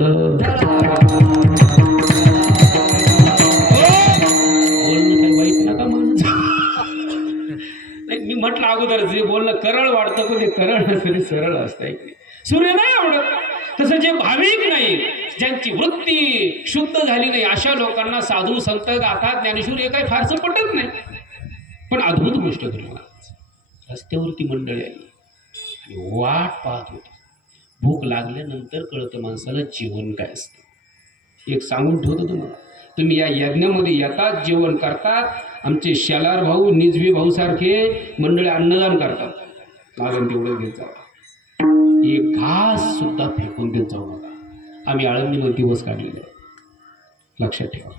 बोलणं काही वाईट नका म्हणून मी म्हटलं अगोदर जे बोलणं करळ वाढतं पण ते करळ नसतं सरळ असतं. सूर्य नाही आवडत तसं जे भाविक नाही ज्यांची वृत्ती शुद्ध झाली नाही अशा लोकांना साधू संत गाथा ज्ञानेश्वर हे काही फारसं पटत नाही. पण अद्भुत गोष्ट घडली रस्त्यावरती मंडळी आली आणि वाट पाहत होती. भूक लागल्यानंतर कळतं माणसाला जेवण काय असतं. एक सांगून ठेवतो तुम्हाला तुम्ही या यज्ञामध्ये येतात जेवण करतात. आमचे शेलार भाऊ निजवी भाऊ सारखे मंडळी अन्नदान करतात. लागण तेवढं घेत जावा एक घास सुद्धा फेकून देत जाऊ नका. आम्ही आळंदीमध्ये दिवस काढलेले लक्षात ठेवा.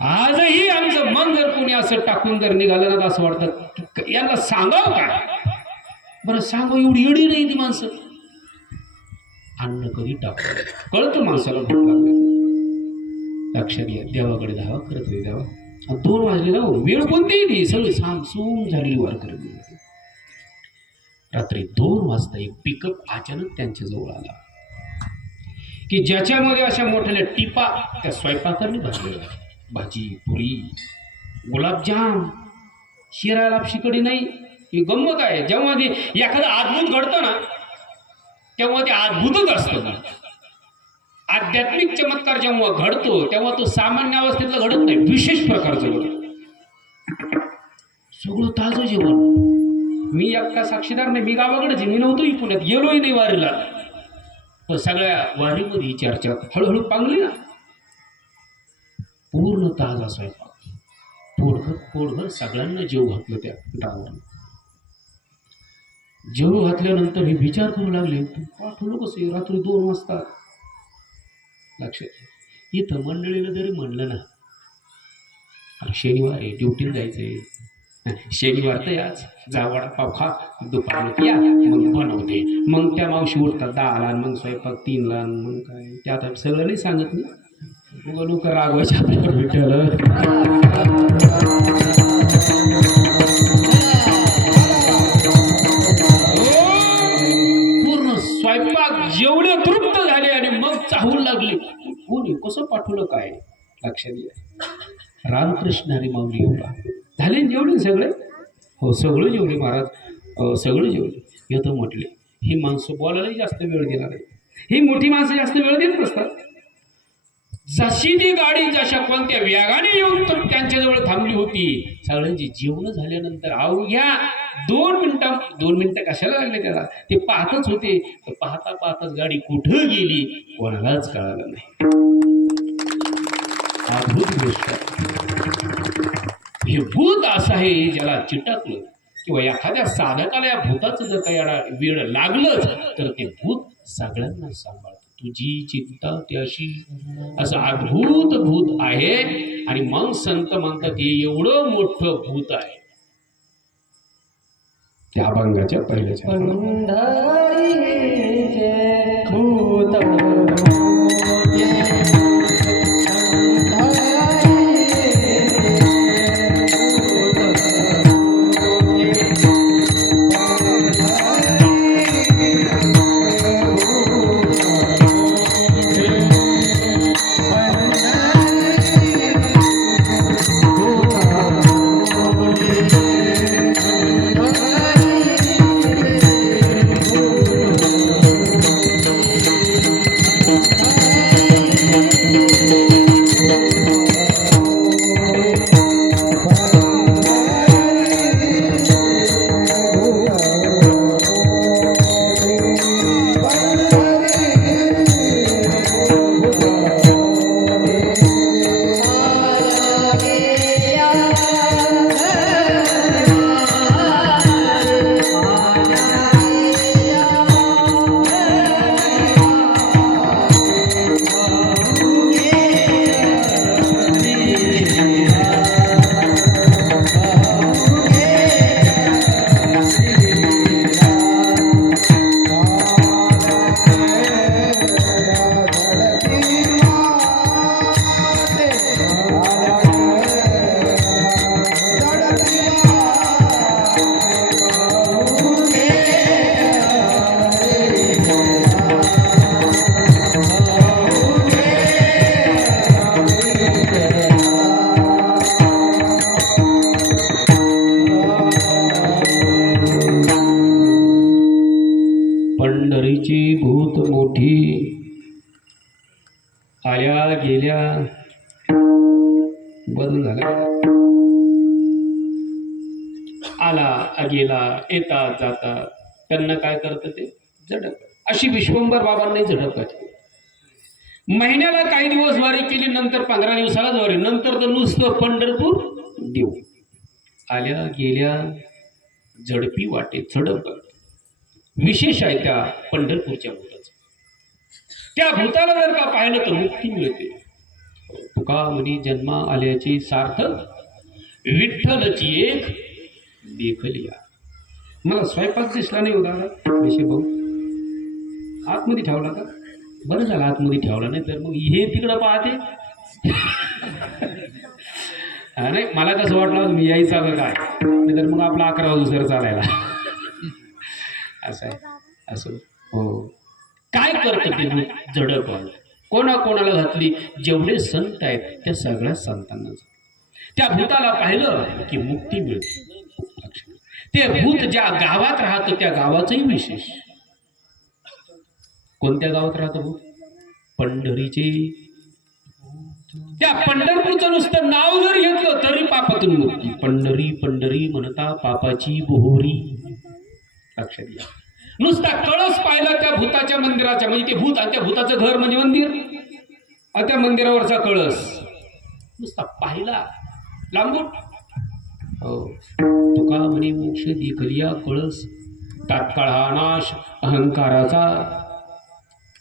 आजही आमचं मन जर कोणी असं टाकून जर निघालं ना तर असं वाटतं यांना सांगावं काय बरं सांगावं एवढी एडी नाही ती माणसं. अन्न कधी टाकलं कळतं माणसाला भूक लागली. लक्षात घ्या देवाकडे धावा करत होते. देवा 2 वाजले ना वेळ कोणतीही नाही सगळी सामसूम झालेली वार करत रात्री 2 वाजता एक पिकअप अचानक त्यांच्या जवळ आला की ज्याच्यामध्ये अशा मोठ्या टिपा त्या स्वयंपाकाने भरलेल्या भाजी पुरी गुलाबजाम शिरा लापशीकडी नाही. ही गंमत आहे जेव्हा ते एखादं अद्भुत घडतं ना तेव्हा ते अद्भुतच असतं. आध्यात्मिक चमत्कार जेव्हा घडतो तेव्हा तो सामान्य अवस्थेतला घडत नाही विशेष प्रकारचं घडतं. सगळं ताजं जेवण. मी एकटा साक्षीदार नाही मी गावाकडेच मी नव्हतोही पुण्यात गेलोही नाही वारीला. पण सगळ्या वारीमध्ये ही चर्चा हळूहळू पांगली ना. पूर्ण ताजा स्वयंपाक पोटभर सगळ्यांना जेव घातलं त्या डावावर. जेव घातल्यानंतर हे विचार करू लागले पाठवलं कसं रात्री 2 वाजता. लक्षात इथं मंडळीला जरी म्हणलं ना शनिवार आहे ड्युटीला जायचंय शनिवार तर याच जा वडापाव खा दुपारी या मग बनवते मग त्या मावशी उठतात 10ला मग स्वयंपाक 3ला मग काय ते आता सगळं नाही सांगत ना मग लोक रागवायचे आपल्याला भेटायला. पूर्ण स्वयंपाक जेवढे तृप्त झाले आणि मग चाहू लागले कोणी कसं पाठवलं काय. लक्षात घ्या रामकृष्ण हरी माऊली एवढा झाले जेवढे सगळे हो सगळं जेवले महाराज सगळं जेवले. येतं म्हटले ही माणसं बोलायलाही जास्त वेळ देणार नाही. ही मोठी माणसं जास्त वेळ देत नसतात. जशी ती गाडी जशा कोणत्या वेगाने येऊन त्यांच्याजवळ थांबली होती सगळ्यांची जेवण झाल्यानंतर अवघ्या दोन मिनिटं कशाला लागले त्याला, ते पाहतच होते. तर पाहता पाहताच गाडी कुठं गेली कोणालाच कळालं नाही. अद्भुत गोष्ट हे भूत असं आहे ज्याला चिटकलं किंवा एखाद्या साधकाला या भूताचं जर काही वेळ लागलंच तर ते भूत सगळ्यांना सांभाळतं. तुझी चिंता त्याशी, असं अद्भुत भूत आहे. आणि मग संत म्हणतात हे एवढं मोठं भूत आहे. त्या अभंगाच्या पहिल्याच्या पंढरीची भूत मोठी आल्या गेल्या बदल झाला. आला गेला येतात जातात त्यांना काय करतं ते झडप. अशी विश्वंभर बाबांनी झडपायची. महिन्याला काही दिवस वारी केली, नंतर 15 दिवसाला वारी, नंतर तर नुसतं पंढरपूर देऊ. आल्या गेल्या झडपी वाटे झडप. विशेष आहे त्या पंढरपूरच्या भूताचं. त्या भूताला जर का पाहिलं तर मुक्ती मिळते. तुका म्हणी जन्मा आल्याची सार्थक विठ्ठलची एक देखलिया. मला स्वयंपाक दिसला नाही होता भाऊ, आतमध्ये ठेवला का? बरं झालं आतमध्ये ठेवला, नाही तर मग हे तिकडं पाहते. नाही मला कसं वाटलं मी यायचं का काय, नाही तर मग आपला 11 वाजूसर चालायला. असं आहे असं. हो काय करतं ते झडप कोणाकोणाला घातली. जेवढे संत आहेत त्या सगळ्या संतांना त्या भूताला पाहिलं की मुक्ती मिळते. ते भूत ज्या गावात राहतं त्या गावाचंही विशेष. कोणत्या गावात राहतं भूत? पंढरीचे. त्या पंढरपूरचं नुसतं नाव जर घेतलं तरी पापातून मुक्ती. पंढरी पंढरी म्हणता पापाची बोहरी. लक्षात घ्या. नुसता कळस पाहिला त्या भूताच्या मंदिराच्या, म्हणजे ते भूत आणि त्या भूताचं घर म्हणजे मंदिर, आणि त्या मंदिरावरचा कळस नुसता पाहिला लांबून. हो तुका म्हणे मोक्ष देखलिया कळस. तात्काळ हा नाश अहंकाराचा.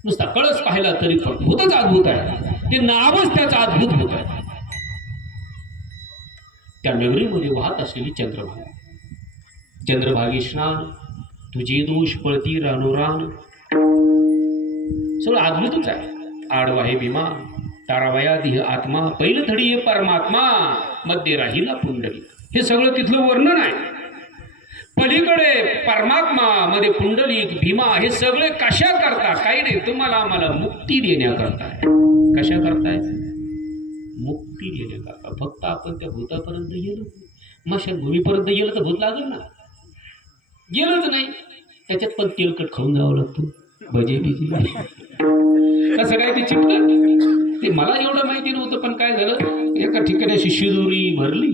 नुसता कळस पाहिला तरी पण भूतच अद्भुत आहे. ते नावच त्याचं अद्भुत भूत आहे. त्या नगरीमध्ये वाहत असलेली चंद्रभागा. चंद्रभागी स्नान, तुझे दोष पळती रानोरान. सगळं अद्भुतच आहे. आडवा हे भीमा, तारावया देह आत्मा, पहिलं थडी हे परमात्मा, मध्ये राहिला पुंडलिक. हे सगळं तिथलं वर्णन आहे. पलीकडे परमात्मा, मध्ये पुंडलिक भीमा. हे सगळे कशा करता? काही नाही, तुम्हाला आम्हाला मुक्ती देण्याकरता. कशा करताय? मुक्ती देण्याकरता. फक्त आपण त्या भूतापर्यंत गेलो, मशानभूमीपर्यंत गेलं तर भूत लागेल ना. गेलंच नाही, त्याच्यात पण तेलकट खाऊन जावं लागतं. भजे बिजी कसं काय ते चिपकट. ते मला एवढं माहिती नव्हतं, पण काय झालं एका ठिकाणी अशी शिदुरी भरली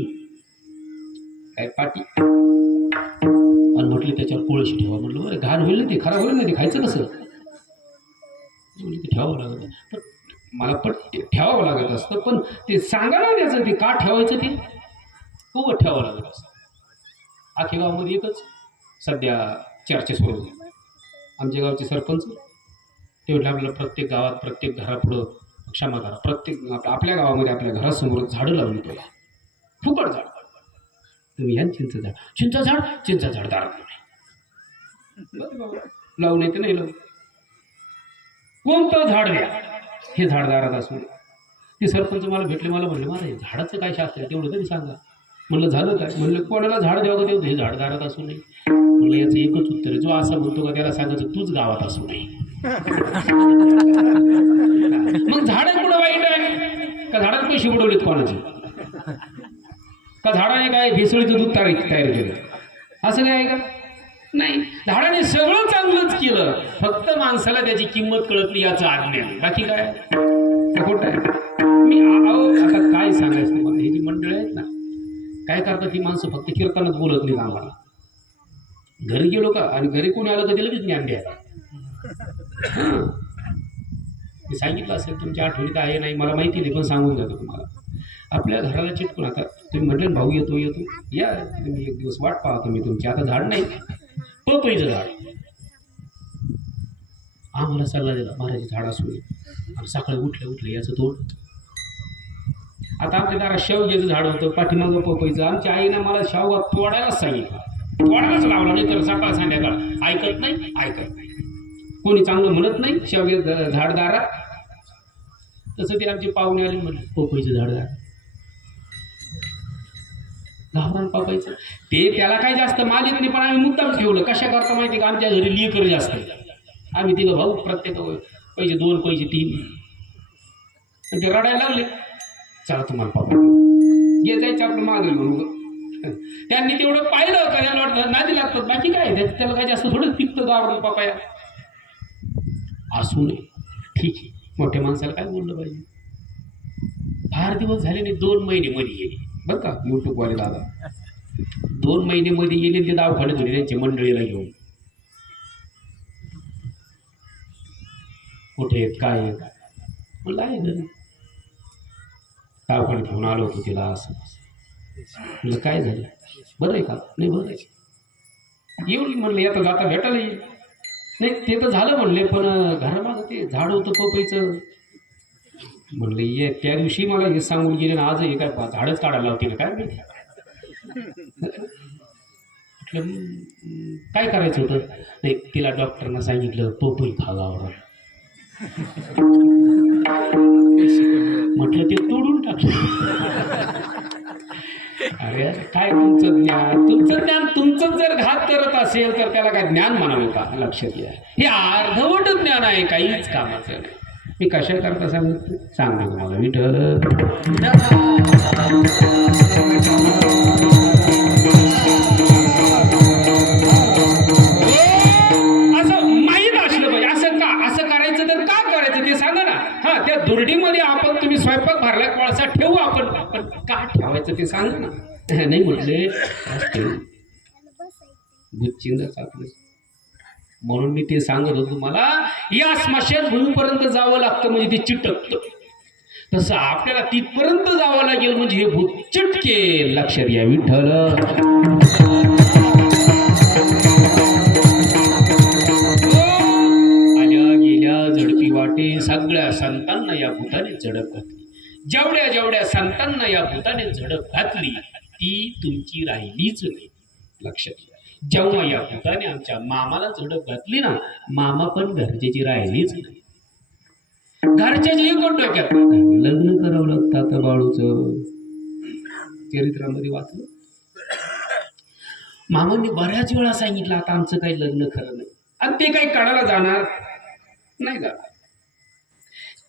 काय पाटी आणि म्हटले त्याच्यावर कोळशी ठेवा. म्हटलं बरं घाण होईल ना, ते खराब होईल ना, ते खायचं कसं? म्हणजे ते ठेवावं लागत. पण मला पण ते ठेवावं लागत असतं, पण ते सांगा ना त्याचं ते का ठेवायचं, ते खूप ठेवावं लागत असतं. अख्ख्या गावामध्ये एकच सध्या चर्चा सुरू होती. आमच्या गावचे सरपंच ते म्हटलं आपल्याला प्रत्येक गावात प्रत्येक घरापुढं क्षमा करा, प्रत्येक आपल्या गावामध्ये आपल्या घरासमोर झाडं लावली पाहिजे, फुकट झाड. तुम्ही या चिंच झाड दारात लावू नाही तर नाही लावू, कोणतं झाड द्या, हे झाड दारात असू दे. ते सरपंच मला भेटले, मला म्हणले मला झाडाचं काय शास्त्र आहे तेवढं तरी सांगा. म्हणलं झालं काय? म्हणलं कोणाला झाड द्यावं तेवढं, हे झाड दारात असू नये. म्हणलं याचं एकच उत्तर आहे, जो असा म्हणतो का त्याला सांगायचं तूच गावात असू नये. मग झाड कुठं वाईट आहे का? झाडात पैसे बुडवलेत कोणाचे का? झाडाने काय भेसळीचं दूध तयार केलं असं काय आहे का? नाही, झाडाने सगळं चांगलंच केलं, फक्त माणसाला त्याची किंमत कळतली याचं अज्ञान, बाकी काय खोटं आहे. मी आता काय सांगायचं तुम्हाला, ही जी मंडळ आहेत ना, काय करतात ही माणसं, फक्त कीर्तनात बोलत नाही आम्हाला. घरी गेलो का आणि घरी कोणी आलं का ते लगेच ज्ञान द्यायला. मी सांगितलं असेल, तुमच्या आठवणीत आहे नाही मला माहिती नाही, पण सांगून जातो तुम्हाला. आपल्या घराला चिटकून, आता तुम्ही म्हटले भाऊ येतो या, तुम्ही एक दिवस वाट पाहा तुम्ही तुमची. आता झाड नाही, पपईचं झाड आम्हाला सल्ला दिला, महाराज झाड असू नये. आणि सकाळी उठले याचं तोड. आता आमच्या दारात शेवग्याचं झाड होतं, पाठीमागं पपईचं. आमच्या आईनं मला शेवगा तोडायलाच सांगितलं, तोडायलाच लावला, नाही तर सकाळ संध्याकाळ ऐकत नाही. कोणी चांगलं म्हणत नाही शेवग्याचं झाड दारात. तसं ते आमचे पाहुणे आले, म्हणले पपईचं झाड दारात, गावरान पपईचं. ते त्याला काय जास्त मालिक नाही, पण आम्ही मुद्दाम ठेवलं. कशा करता माहिती का? आमच्या घरी लेकर जास्त, आम्ही तिघं भाऊ, प्रत्येक पैसे 2 पैसे 3. ते रडायला लागले, चला तुम्हाला पपई घे, जायचं आपलं मागं घेऊन. त्यांनी तेवढं पाहिलं का त्याला वाटतं नादी लागतात, बाकी काय त्याला काय जास्त थोडं पिकतं गावरान पपया. असू नये, ठीक आहे, मोठ्या माणसाला काय बोललं पाहिजे. फार दिवस झाले नाही, 2 महिने मध्ये गेले बरं का युट्यूबवाले दादा. 2 महिने मध्ये गेले, ते दवाखान्यात होते त्यांच्या मंडळीला घेऊन. कुठे आहेत काय आहेत म्हणलं आहे घरी. दवाखान्यात घेऊन आलो होतो तिला. असं म्हणलं काय झालं, बरं आहे का? नाही बरं आहे. येऊन म्हणलं येता जाता भेटायला येईल. नाही ते तर झालं म्हणले, पण घरामागं ते झाड होतं पपईचं. म्हणलं ये, त्या दिवशी मला हे सांगून गेले ना, आज हे काय झाडच काढायला लावते ना काय माहिती. म्हटलं काय करायचं होतं? नाही तिला डॉक्टरना सांगितलं पपई खा गावरान. म्हटलं ते तोडून टाकलं. अरे काय तुमचं ज्ञान तुमचं जर घात करत असेल तर त्याला काय ज्ञान म्हणावे का? लक्षात घ्या, हे अर्धवट ज्ञान आहे, काहीच कामाचं नाही. मी कशा करता सांगतो तुम्हाला. विठ्ठल असं माहीत असलं पाहिजे. असं करायचं तर का करायचं ते सांगा ना. हा, त्या दुर्डीमध्ये आपण तुम्ही स्वयंपाक भरला कोळसा ठेवू आपण का ठेवायचं ते सांगा ना. नाही म्हटले बुच्चिंद चाकलं. म्हणून मी ते सांगत होतो तुम्हाला, या स्मशानभूमीपर्यंत जावं लागतं म्हणजे ते चिटकतं. तसं आपल्याला तिथपर्यंत जावं लागेल म्हणजे हे भूत चिटकेल. लक्षात घ्या. विठ्ठल आल्या गेल्या झडपी वाटे सगळ्या संतांना या भूताने झडप घातली. जेवढ्या संतांना या भूताने झडप घातली ती तुमची राहिलीच नाही. लक्षात घ्या. जेव्हा या भूताने आमच्या मामाला झडप घातली ना, मामा पण घरच्याची राहिलीच नाही. घरच्याची एकच डोक्यात लग्न करावं लागतं. आता बाळूचं चरित्रामध्ये वाचलं, मामांनी बऱ्याच वेळा सांगितलं आता आमचं काही लग्न खरं नाही. आणि ते काही काढायला जाणार नाही.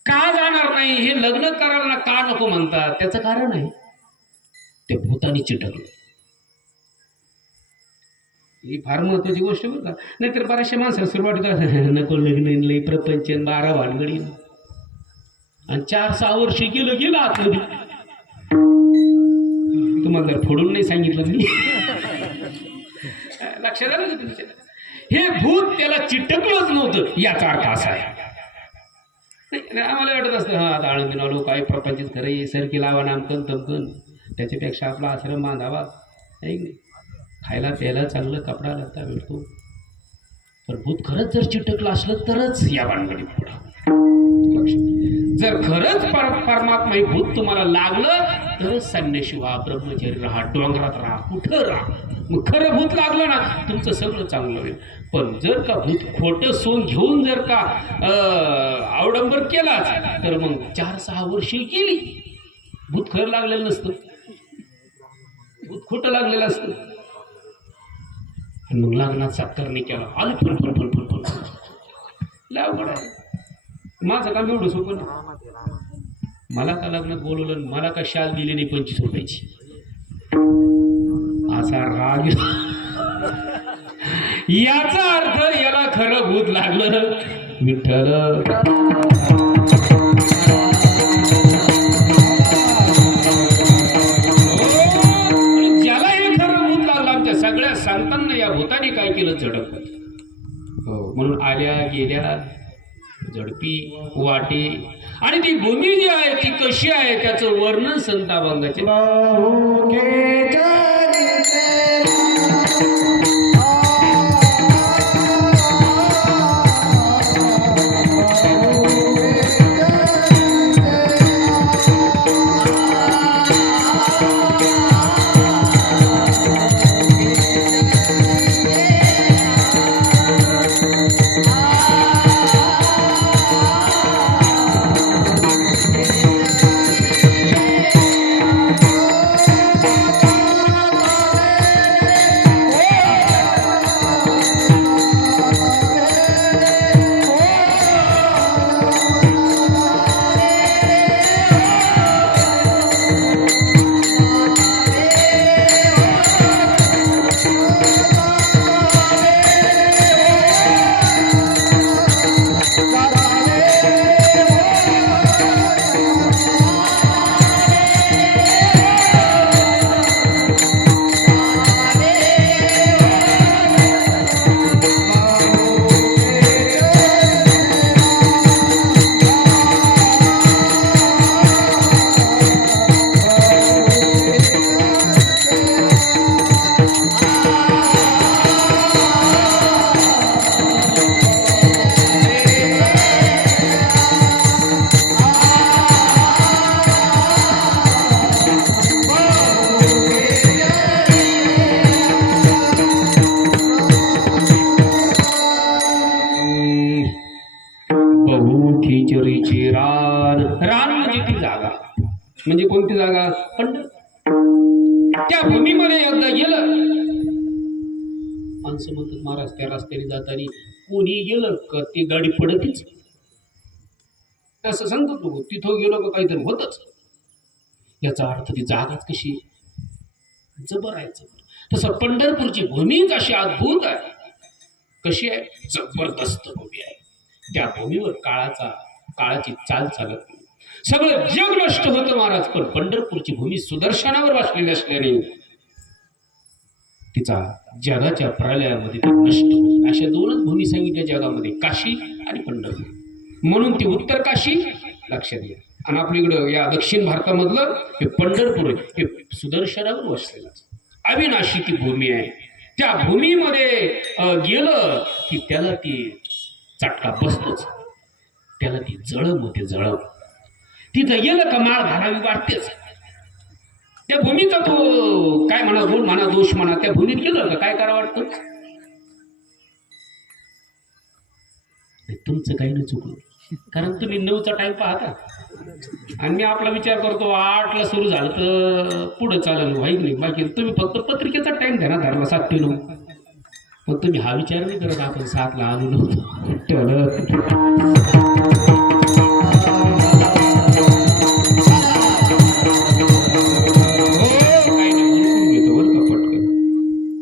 का जाणार नाही? हे लग्न करायला का नको म्हणतात त्याचं कारण आहे ते भूतानी चिटकलं. ही फार महत्वाची गोष्ट बरं का. नाहीतर बऱ्याचशा माणसाला सुरुवात करा नको लग्न लई प्रपंच 12 भानगडी आणि 4-6 वर्ष गेलं आतमध्ये. तुम्हाला जर फोडून नाही सांगितलं मी लक्षात लक्षात आलं का तुमच्या? हे भूत त्याला चिटकलंच नव्हतं, याचा अर्थ असा आहे. नाही आम्हाला वाटत असतं हा आता आळंदीन आलो काय प्रपंचित खरं सरकी लावा नामकन तमकन, त्याच्यापेक्षा आपला आश्रम बांधावा नाही, खायला प्यायला चांगलं कपडा लागता भेटतो. पण भूत खरंच जर चिटकलं असलं तरच या भानगडीत पुढे. जर खरंच परमात्मा हे भूत तुम्हाला लागलं तरच संन्याशी व्हा, ब्रह्मचारी राहा, डोंगरात राहा, कुठं राहा. मग खरं भूत लागलं ना तुमचं सगळं चांगलं होईल. पण जर का भूत खोटं सोंग घेऊन जर का अवडंबर केलाच तर मग 4-6 वर्षे गेली, भूत खरं लागलेलं नसतं, भूत खोटं लागलेलं असतं. आणि मग लग्नात सत्कारने केला आलं फुल फुल फुल फुल फुल लय अवघड आहे. माझं काम एवढं सोपं नाही. मला का लग्नात बोलवलं, मला का शाल दिली नाही 25 रुपयाची, असा राग याचा अर्थ याला खरं भूत लागलं. विठ्ठल ज्याला हे खरं भूत लागलं, आमच्या सगळ्या संतांना या भूताने काय केलं, झडप. हो, म्हणून आल्या गेल्या झडपी वाटे. आणि ती भूमी जी आहे ती कशी आहे त्याचं वर्णन संत अभंगाचे. रान म्हणजे ती जागा, म्हणजे कोणती जागा, पंढर. त्या भूमीमध्ये एकदा गेलं, माणसं म्हणतात महाराज त्या रस्त्याने जाताना कोणी गेलं का ती गाडी पडतच, असं सांगतात लोक. तिथं गेलो का काहीतरी होतच. याचा अर्थ ती जागाच कशी जबर आहे, जबर. तसं पंढरपूरची भूमीच अशी अद्भुत आहे. कशी आहे, जबरदस्त भूमी आहे. त्या भूमीवर काळाची चाल चालत नाही. सगळं जग नष्ट होतं महाराज, पण पंढरपूरची भूमी सुदर्शनावर वाचलेली असल्याने तिचा जगाच्या प्रलयामध्ये ती नष्ट होईल. अशा 2च भूमी सांगितल्या जगामध्ये, काशी आणि पंढरपूर. म्हणून ती उत्तर काशी लक्षात घ्या. आणि आपल्याकडं या दक्षिण भारतामधलं हे पंढरपूर हे सुदर्शनावर वसलेलं अविनाशी ती भूमी आहे. त्या भूमीमध्ये गेलं की त्याला ती चटका बसतोच, त्याला ती जळमध्ये जळव. तिथं गेलं का माळ घालावी वाटतेच. त्या भूमीचा तो काय म्हणा, गुण म्हणा, दोष म्हणा, त्या भूमीत गेलं का काय करा वाटतं. तुमचं काही नाही चुकलं, कारण तुम्ही 9चा टाइम पाहता आणि मी आपला विचार करतो 8ला सुरू झालं तर पुढं चालेल व्हाईक नाही. बाकी तुम्ही फक्त पत्रिकेचा टाइम द्या ना, धरला 7 ते 9. पण तुम्ही हा विचार नाही करत आपण 7ला आलो नव्हतो.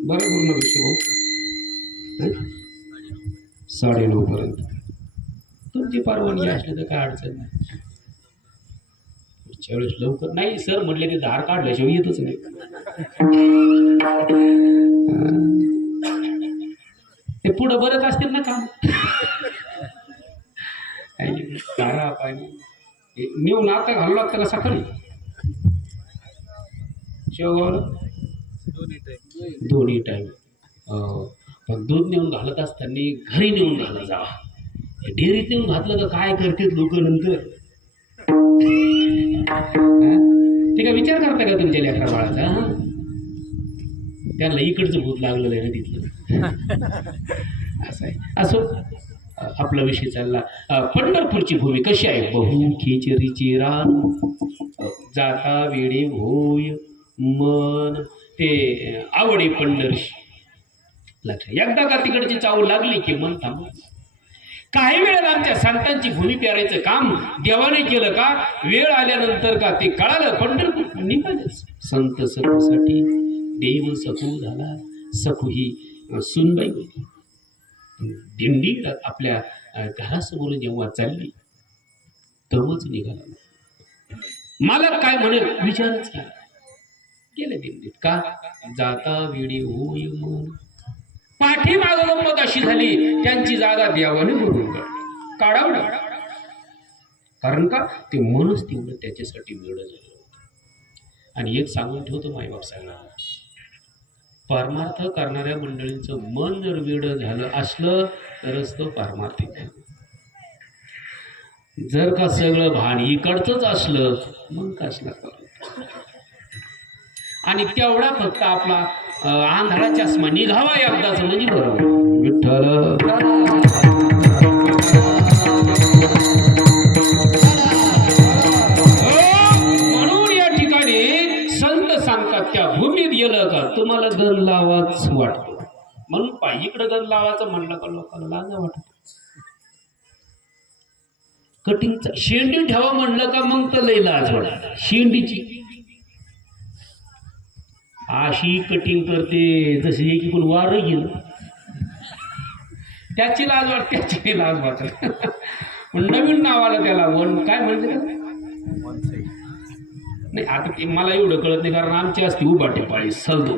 बरं पूर्ण विषय भाऊ 9:30 पर्यंत तुमची परवानगी असली तर काय अडचण नाही. पुढच्या वेळेस लवकर नाही सर म्हटले ते धार काढल्याशिवाय येतच नाही. पुढं बरंच असतील ना काम. तारा पाहिजे नेऊन आता घालू लागतं का सकाळी शेवगावला दोन्ही टाईम. पण दूध नेऊन घालत असताना घरी नेऊन घालत जावा. डेअरीत नेऊन घातलं तर काय करतात लोक नंतर. ते काय विचार करता का तुमच्या लेकरा बाळाचा. त्यांना इकडचं भूत लागलेलं आहे ना तिथलं. असं आहे. असो आपला विषय चालला. पंढरपूरची भूमी कशी आहे. बहु खिचरीची रान जाता वेडे होय मन ते आवडे पंढरशी. लक्ष एकदा का तिकडची चावल लागली की मन थांब. काही वेळेला आमच्या संतांची भूमी पेरायचं काम देवाने केलं का वेळ आल्यानंतर का ते कळालं पंढरपूर निघालच. संत सखूसाठी देव सखू झाला. सखू ही सुनबाई होती. दिंडी आपल्या घरासमोर जेव्हा चालली तेव्हाच निघाला. मला काय म्हणेल विचारच केला. गेले दिंडीत का जाता वेळी होय मन. पाठीमाग गंमत अशी झाली त्यांची जागा देवाने भरून काढावं. कारण का ते मनच तेवढं त्याच्यासाठी वेळ झालं होतं. आणि एक सांगून ठेवतो माईबाप सगळ्यांना, परमार्थ करणाऱ्या मंडळींचं मन जर वेड झालं असलं तरच तो पारमार्थिक आहे. जर का सगळं भान इकडचंच असलं मग कसला करतो. आणि तेवढा फक्त आपला आंधळा चष्मा निघावा एकदाच म्हणजे बरोबर. विठ्ठल म्हणून या ठिकाणी संत सांगतात त्या भूमीत गेलं का तुम्हाला गण लावाच वाटतो. म्हणून पाय इकडं गण लावायचं म्हणलं का लोकांना लाजा वाटत. कटिंगचा शेंडी ठेवा म्हणलं का मग तर लई लाज वाटत. शेंडीची अशी कटिंग करते जशी एक पण वार गेलं त्याची लाज वाटते. त्याची लाज वाटत. पण नवीन नाव आलं त्याला वन काय म्हणते नाही. आता मला एवढं कळत नाही कारण आमची असते उभाटे पाळी सलदो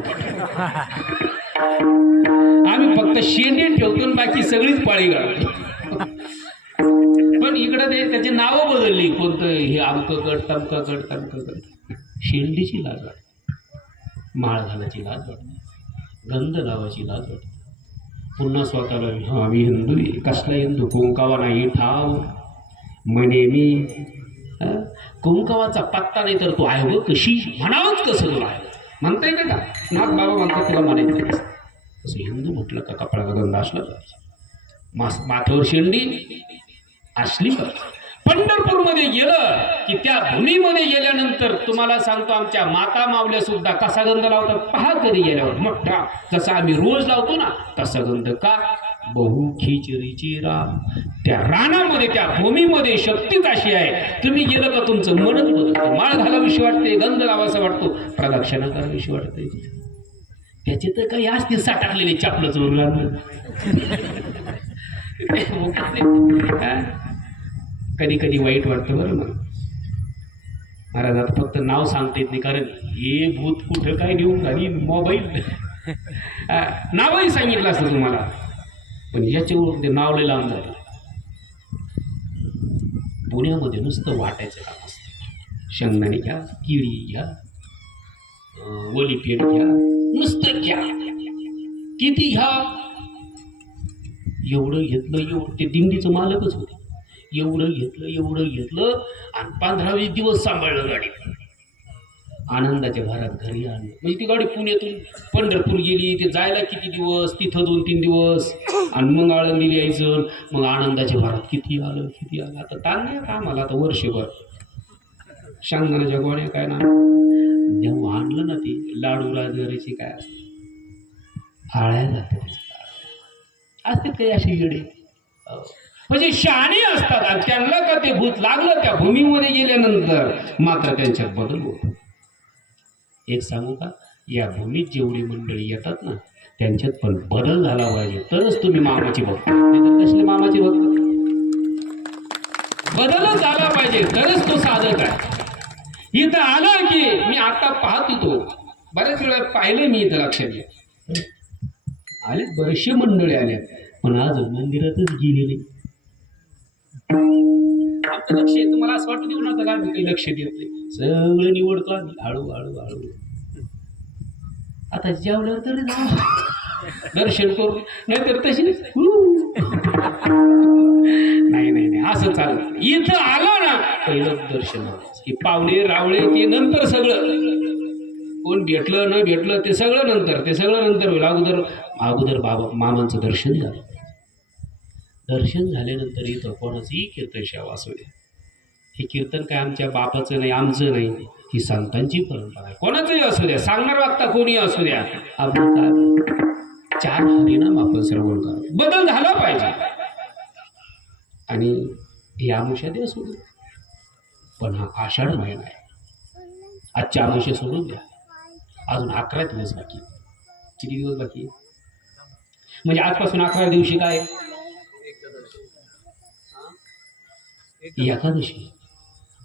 आम्ही फक्त शेंडी ठेवतो बाकी सगळीच पाळी घालतो. पण इकडं ते त्याची नावं बदलली. कोणतं हे आमकं गट तमकं गट तमकं गट. शेंडीची लाज वाटते. माळ घालायची लाज वाटते. गंध लावायची लाज वाटते. पुन्हा स्वतःला हा मी हिंदू कसला हिंदू कुंकावा नाही ठाव म्हणे मी. कुंकावाचा पत्ता नाही तर तू आहे व कशी म्हणावंच कसं तुला आहे म्हणता येतं का. नाथ बाबा म्हणतात तुला म्हणायचं तसं हिंदू म्हटलं का कपड्याचा गंध असला पाहिजे. माथ्यावर शेंडी असली पाहिजे. पंढरपूरमध्ये गेलं की त्या भूमीमध्ये गेल्यानंतर तुम्हाला सांगतो आमच्या माता मावल्या सुद्धा कसा गंध लावतात पहा. कधी गेल्यावर मोठा जसा आम्ही रोज लावतो ना तसा गंध का बहु खिचरीची रान. त्या रानामध्ये त्या भूमीमध्ये शक्तीच अशी आहे. तुम्ही गेलं का तुमचं मनच बदलतं. माळ घालाविषयी वाटते. गंध लावासा वाटतो. प्रदक्षिणा कराविषयी वाटते. त्याचे तर काही असतील साठाकलेले चापलं चोरून लागलं. कधी कधी वाईट वाटतं बरं मला. महाराज आता फक्त नाव सांगता येत नाही कारण हे भूत कुठं काय घेऊन झाली मोबाईल नावही सांगितलं असतं तुम्हाला पण याच्यावरून ते नाव लय लावून जातं. पुण्यामध्ये नुसतं वाटायचं काम असतं. शेंगदाणे घ्या किळी घ्या वलीपेट घ्या नुसतं घ्या. किती घ्या एवढं घेतलं एवढं. ते दिंडीचं मालकच होते. एवढं घेतलं आणि 15-20 दिवस सांभाळलं गाडी. आनंदाच्या घरात घरी आणलं. म्हणजे ती गाडी पुण्यातून पंढरपूर गेली. ते जायला किती दिवस तिथं 2-3 दिवस आणि मग आळंदीला यायचं. मग आनंदाच्या घरात किती आलं. आता ताण नाही का आम्हाला आता वर्षभर. शेंगदाण्याच्या गोळ्या काय ना जेव्हा आणलं ना ते लाडू राजगराचे काय असते आळ्या जातात असतात काही असे येडे म्हणजे शहाणे असतात. आणि त्यांना का ते भूत लागलं त्या भूमीमध्ये गेल्यानंतर मात्र त्यांच्यात बदल होतो. एक सांगू का या भूमीत जेवढी मंडळी येतात ना त्यांच्यात पण बदल झाला पाहिजे तरच तुम्ही मामाची भक्त. नाही कसले मामाची भक्त. बदलच झाला पाहिजे तरच तो साधक आहे. इथं आलं की मी आता पाहत होतो बऱ्याच वेळा पाहिलं मी इथं लक्षात घ्या आले बरेचसे मंडळी आले पण अजून मंदिरातच गेले नाही. आमचं लक्ष आहे, तुम्हाला असं वाटतं देऊ नका आम्ही काही लक्ष देत नाही, सगळं निवडतो आम्ही हळू हळू हळू. आता जेवल्यावर तरी जाऊ दर्शन करू, नाहीतर तशी नाही नाही नाही असं चाललं. इथं आलं ना पहिलं दर्शन, की पावणे रावळे ते नंतर सगळं, कोण भेटलं न भेटलं ते सगळं नंतर, ते सगळं नंतर होईल. अगोदर अगोदर बाबा मामांचं दर्शन झालं. दर्शन झाल्यानंतर इथं कोणाचंही कीर्तन सेवा असू द्या. हे कीर्तन काय आमच्या बापाचं नाही, आमचं नाही, ही संतांची परंपरा आहे. कोणाचंही असू द्या, सांगणार वागता कोणी असू द्या, आपण काय 4 हरिनाम आपण श्रवण करा. बदल झाला पाहिजे. आणि हे आमुष्या दिवस सोडून, पण हा आषाढ महिना आहे. आजच्या आमुष्या सोडून द्या, अजून 11 दिवस बाकी. किती दिवस बाकी? म्हणजे आजपासून 11 दिवशी काय एकादशी.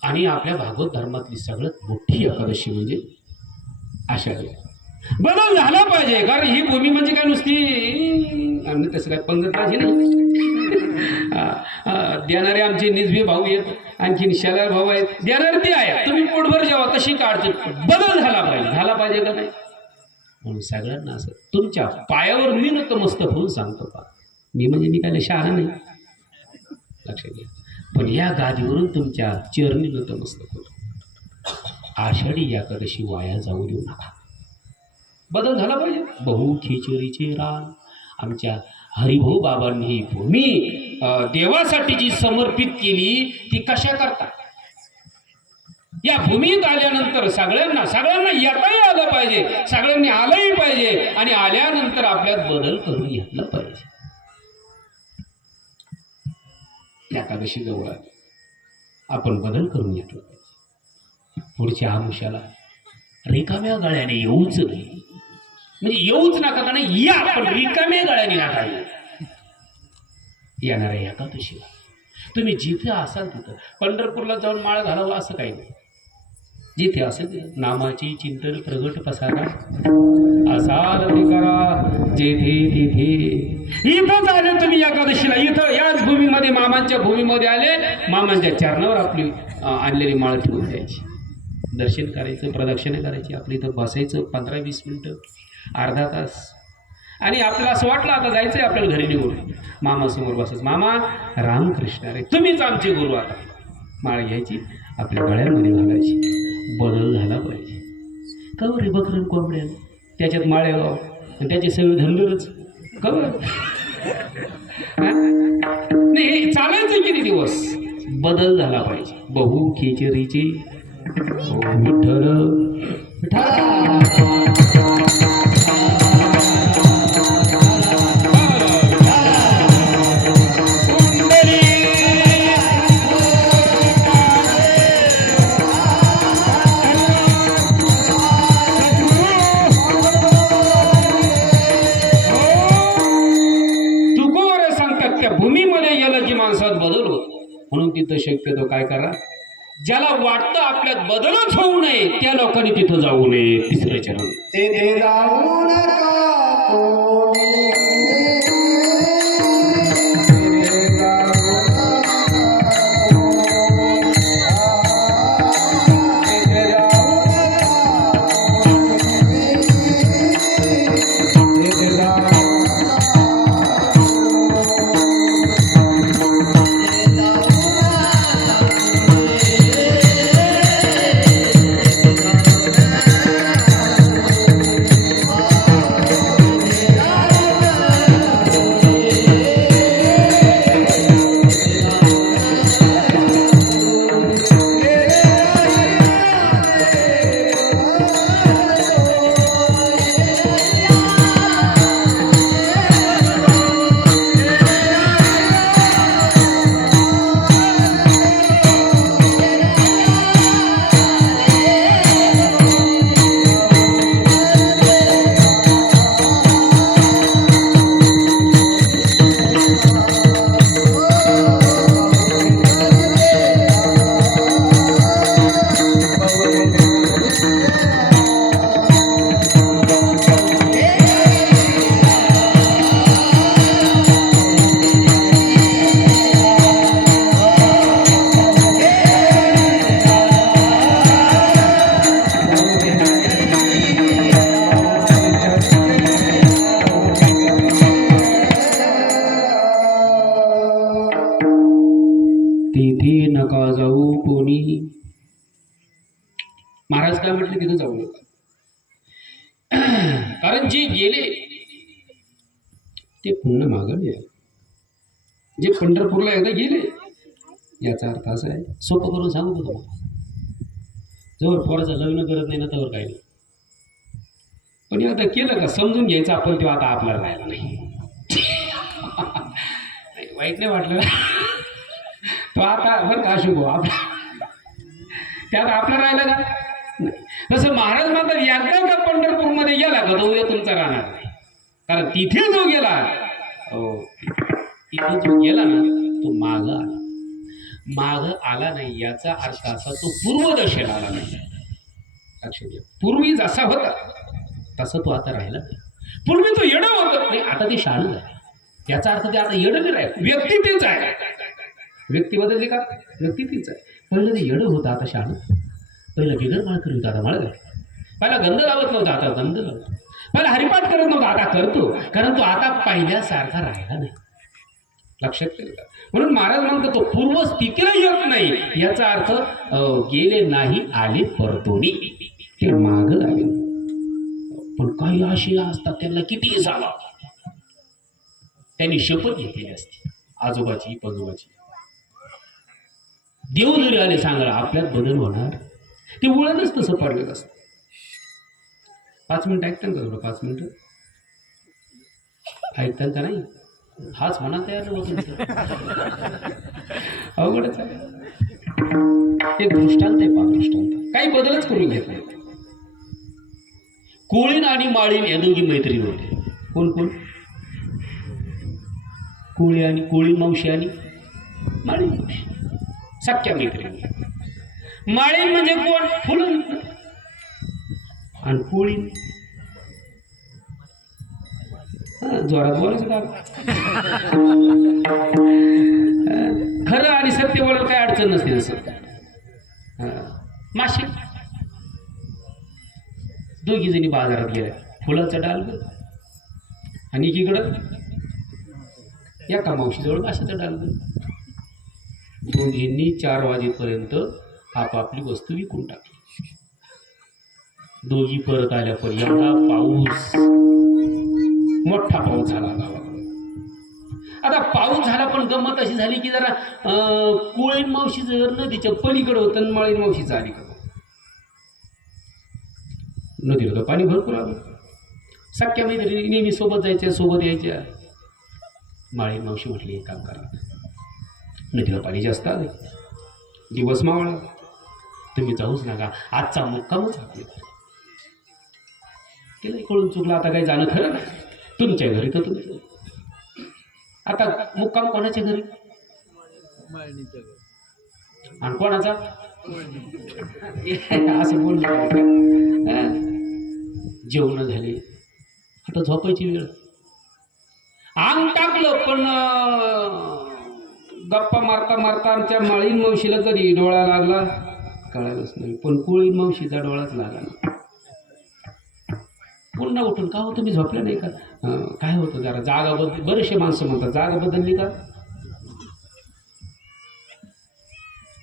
आणि आपल्या भागवत धर्मातली सगळ्यात मोठी एकादशी म्हणजे आषाढी. बदल झाला पाहिजे, कारण ही भूमी म्हणजे काय नुसती आम्ही तसं काय पंगतराजी नाही. देणारे आमचे निजबी भाऊ आहेत, आणखीन शेलार भाऊ आहेत, देणारे ते आहे. तुम्ही पोटभर जेव्हा कशी काढते, बदल झाला पाहिजे का नाही. म्हणून सगळ्यांना असं तुमच्या पायावर मी नतमस्तक होऊन सांगतो का, मी म्हणजे मी काय शहाणा नाही, लक्षात घ्या. पण या गादीवरून तुमच्या चरणी नतमस्तक होतो. आषाढी एकादशी वाया जाऊ देऊ नका. बदल झाला पाहिजे. बहु खिचरीचे रान. आमच्या हरिभाऊ बाबांनी ही भूमी देवासाठी जी समर्पित केली ती कशा करता. या भूमीत आल्यानंतर सगळ्यांना येताही आलं पाहिजे, सगळ्यांनी आलंही पाहिजे, आणि आल्यानंतर आपल्यात बदल करून घेतला पाहिजे. एकादशी जवळ आली, आपण बदल करून घेतला पाहिजे. पुढच्या आमुष्याला रिकाम्या गळ्याने येऊच नाही. म्हणजे येऊच नका का नाही, या पण रिकाम्या गळ्याने नका येऊ. येणाऱ्या एकादशीला तुम्ही जिथे असाल तिथं, पंढरपूरला जाऊन माळ घालावं असं काही नाही. जिथे असेल नामाची चिंतन प्रगट पसारा असाल करा जेथे तिथे. इथं आले तुम्ही एकादशीला, इथं याच भूमीमध्ये, मामांच्या भूमीमध्ये आले, मामांच्या चरणावर आपली आणलेली माळ ठेवून द्यायची, दर्शन करायचं, प्रदक्षिणा करायची, आपलं इथं बसायचं 15-20 मिनटं, अर्धा तास. आणि आपल्याला असं वाटलं आता जायचं आहे आपल्याला घरी निघून, मामासमोर बसायचं. मामा रामकृष्ण रे, तुम्हीच आमचे गुरु. आता माळ घ्यायची, आपल्या गळ्यामध्ये घालायची. बदल झाला पाहिजे. का रे बकरन कोंबड्या त्याच्यात माळेगाव आणि त्याचे सगळे धंदरच का नाही, चालायचं किती दिवस. बदल झाला पाहिजे. बहु खिचरीचे विठ्ठल विठ्ठल. म्हणून तिथं शक्यतो काय करा, ज्याला वाटतं आपल्यात बदलच होऊ नये त्या लोकांनी तिथं जाऊ नये. तिसरं चरण तेथे जाऊ नका. अड्डा म्हटलं तिथं जाऊ नका. कारण जे गेले ते पुन्हा मागं नाही आले. जे पंढरपूरला एकदा गेले, याचा अर्थ असा आहे, सोपं करून सांगू का तुम्हाला, जोवर पोराचं लग्न करत नाही ना तोवर काही नाही. पण एकदा केलं का समजून घ्यायचं आपण, तेव्हा आता आपल्याला राहिला नाही. वाईट नाही वाटलं तो आता बरं का शुभ आपला त्यात आपलं राहिलं का नाही. तसं महाराज म्हणतात एकदा का पंढरपूरमध्ये गेला का तो उद्या तुमचा राहणार नाही. कारण तिथे जो गेला, हो तिथे जो गेला ना तो माग आला. माग आला नाही याचा अर्थ असा तो पूर्वदशेला आला नाही. लक्षात घ्या, पूर्वी जसा होता तसं तो आता राहिला नाही. पूर्वी तो येणं होत नाही, आता ते शाणं आहे. याचा अर्थ ते आता येणं नाही राहील. व्यक्ती तीच आहे. व्यक्ती बदलली का? व्यक्ती तीच आहे. पहिलं ते येणं होतं, आता शाणं. पहिलं बिगर माळ करीत होता, आता माळ काय. पहिला गंध लावत नव्हता, आता गंध लावतो. पहिला हरिपाठ करत नव्हता, आता करतो. कारण तो आता पहिल्यासारखा राहिला नाही. लक्षात ठेवा. म्हणून महाराज म्हणतो तो पूर्व स्थितीला येत नाही, याचा अर्थ गेले नाही, आले परतोनी. ते माग आले. पण काही असे असतात त्यांना किती झाला, त्यांनी शपथ घेतलेली असते आजोबाची पजोबाची. देव जरी आले सांगा आपल्यात बदल होणार, ते उळतच तसं पडलेलं असतं. 5 मिनिटं ऐकता का तुला? 5 मिनिटं ऐकता का नाही? हाच म्हणा तयार होत अवघडच आहे. ते दृष्टांत आहे, पा दृष्टांत. काही बदलच करून घेत नाही. कोळीन आणि माळीन या दोघी मैत्रीण होते. कोण कोण? कोळी मावशी आणि माळीन मावशी, सख्या मैत्रिणी. माळीन म्हणजे कोण? फुलं. आणि कोळीन जोरात बोलायचं का? खरं आणि सत्य बोलायला काय अडचण नसते. तसं माशी दोघी जणी बाजारात गेल्या, फुलाचं डाल आणि एकीकडं एका मावशीजवळ माशाचं डाल. दोघींनी 4 वाजेपर्यंत आपापली वस्तू विकून टाकली. दोघी परत आल्या, पण एवढा पाऊस, मोठा पाऊस झाला गावात. आता पाऊस झाला, पण गंमत अशी झाली की जरा कोळीन मावशीचं नदीच्या पलीकडं होतं आणि माळीन मावशीचं अलीकडं. नदीला तर पाणी भरपूर आलं. सख्या मैत्रिणी नेहमी सोबत जायच्या, सोबत यायच्या. माळीन मावशी म्हटली एक काम करा, नदीला पाणी जास्त आलं, दिवस मावळा, तुम्ही जाऊच नका, आजचा मुक्कामच आपल्याला. केलं कळून चुकलं, आता काही जाणं खरं नाही. तुमच्या घरी तर तुम्ही आता मुक्काम कोणाच्या घरी? आणि कोणाचा? असं बोललं. जेवण झाले, आता झोपायची वेळ. अंग टाकलं, पण गप्पा मारता मारता आमच्या माळीन मावशीला कधी डोळा लागला कळालंच नाही. पण कोळीन मावशीचा डोळाच लागला ना. पुन्हा उठून, का हो तुम्ही झोपलं नाही का? काय होतं, जरा जागा बदल. बरेचसे माणसं म्हणतात जागा बदलली का?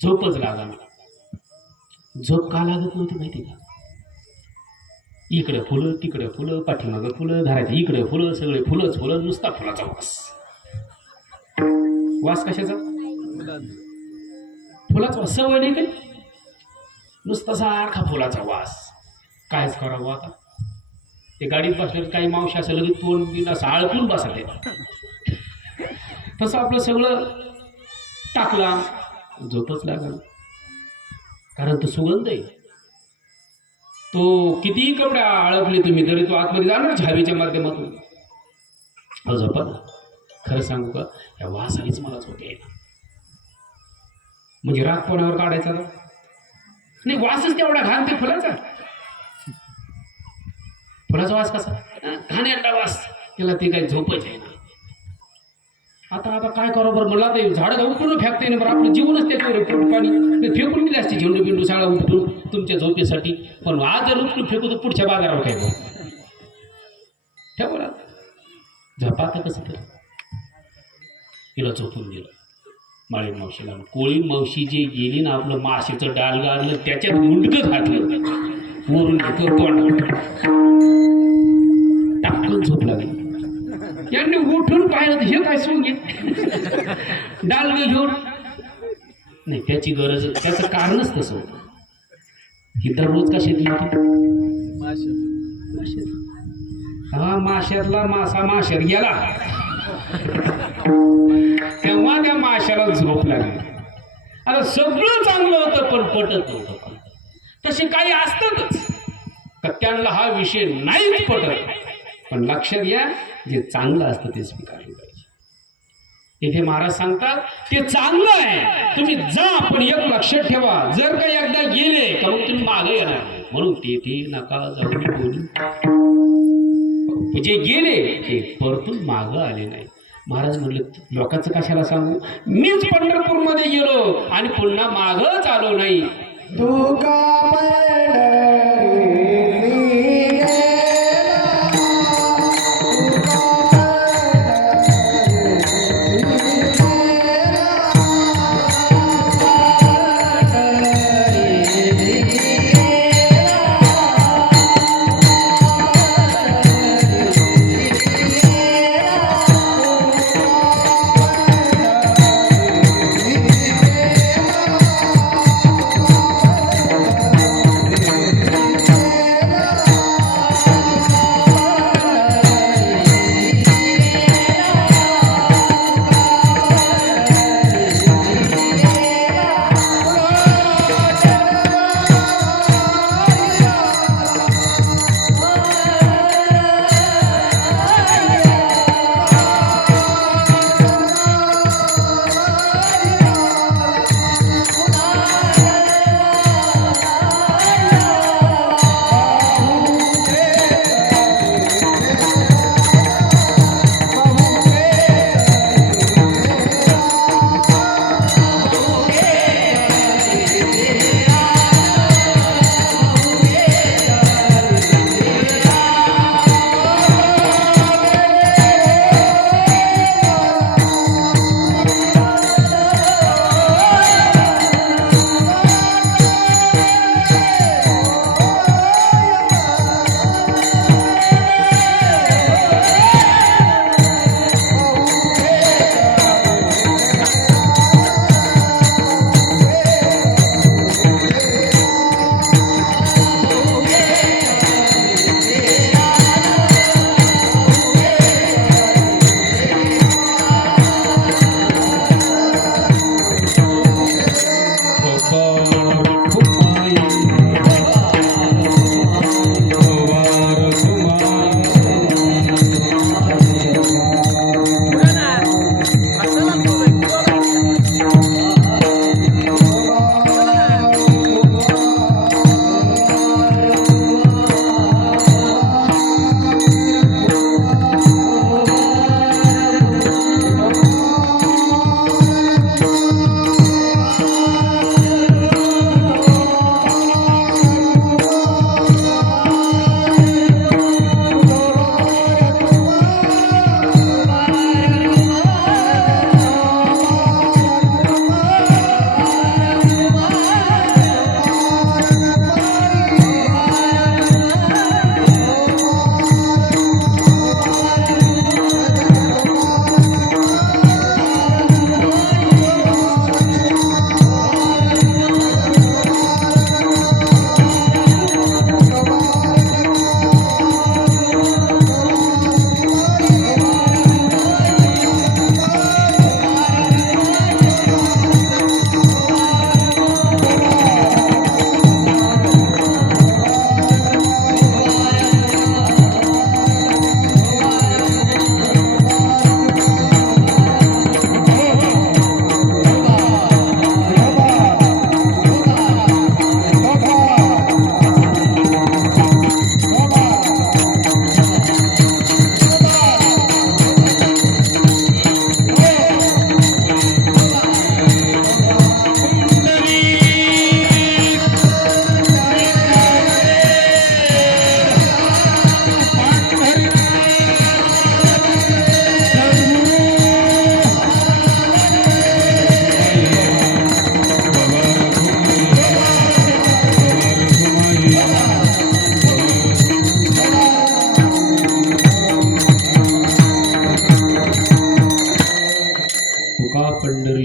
झोपच लागा. झोप का लागत नव्हती माहिती का? इकडे फुलं, तिकडे फुलं, पाठीमागं फुलं धरायचं, इकडे फुलं, सगळे फुलंच फुलं, नुसता फुलाचा वास. वास कशाचा? फुलाचा वास. सवय नाही काही, नुसता सारखा फुलाचा वास. कायच करावं आता? ते गाडीत बसल्यावर काही मावशी असं लगेच तोंड बिन असं आळपून बसले. तसं आपलं सगळं टाकला, झोपच लागला. कारण तो सुगंध आहे. तो कितीही कपडे आळपले तुम्ही तरी तो आतमध्ये जाणार हवेच्या माध्यमातून. झोपा ना. खरं सांगू का, या वासानेच मला झोप यायला. म्हणजे राग कोणावर काढायचा नाही, वासच तेवढा घाण ते फुलाचा. फुलाचा वास कसा घाणेरडा वास, त्याला ते काही झोपच आहे ना. आता काय करू बरं, मला ते झाड उपटून फेकते ना बरं, आपलं जीवनच त्याच्यावर पाणी फेकून दिले असते, झेंडू बिंडू सगळा उपटून तुमच्या झोपेसाठी. पण आज जर उपटून फेकू तर पुढच्या बाजारावर काय ठेवा झोपा. आता कसं तर तिला झोपून दिलं माळीन मावशीला. कोळीन मावशी जे गेली ना, आपलं माशीचं डाल गाळलं, त्याच्यात मुंडकं घातलं. वरून घेतो तोंड टाकून झोप लागली. यांनी उठून पाहिलं तर हे काय सोंग डालगे घेऊन नाही, त्याची गरज, त्याचं कारणच तसं होतं. ही दररोज का शेती होती? हा माश्यातला मासा माश्यात गेला तेव्हा त्या माशाला झोप लागली. आता सगळं चांगलं होतं पण पटत नव्हतं. तसे काही असतातच का त्यांना हा विषय नाहीच पटत. पण लक्षात घ्या, जे चांगलं असतं ते स्वीकारलं पाहिजे. इथे महाराज सांगतात ते चांगलं आहे, तुम्ही जा, पण एक लक्षात ठेवा, जर का एकदा गेले का मग तुम्ही मागे येणार नाही. म्हणून तेथे नका जाऊ कोणी. जे गेले ते परतून मागं आले नाही. महाराज म्हणले लोकांचं कशाला सांगू, मीच पंढरपूरमध्ये गेलो आणि पुन्हा मागच आलो नाही. तुका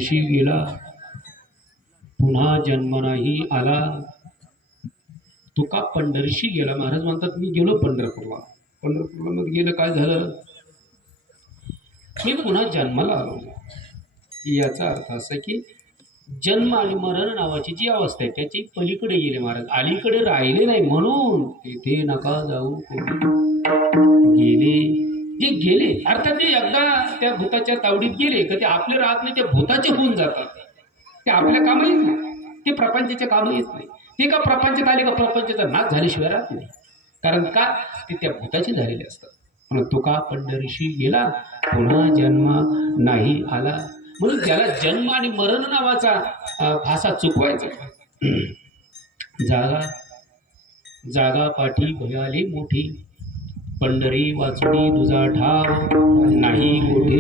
पंढरीशी गेला पुन्हा जन्म नाही आला. तुका पंढरीशी गेला. महाराज म्हणतात मी गेलो पंढरपूरला. मग गेलं काय झालं? मी पुन्हा जन्माला आलो. याचा अर्थ असा की जन्म आणि मरण नावाची जी अवस्था आहे त्याची पलीकडे गेले महाराज, अलीकडे राहिले नाही. म्हणून तेथे नका जाऊ गेले. जे गेले अर्थात जे एकदा त्या भूताच्या तावडीत गेले का ते आपले राहत नाही, ते भूताचे होऊन जातात. ते आपल्या कामं येत नाही, ते प्रपंचाच्या कामं येत नाही. ते का प्रपंचात आले का प्रपंचाचा नाश झाल्याशिवाय राहत नाही. कारण का ते त्या भूताचे झालेले असतात. म्हणून तुका पंढरीशी गेला पुन्हा जन्म नाही आला. म्हणून त्याला जन्म आणि मरण नावाचा भाषा चुकवायचा. जागा जागा पाठी भयाले मोठी, पंढरी वाचुनी तुझा ठाव नाही कोठे.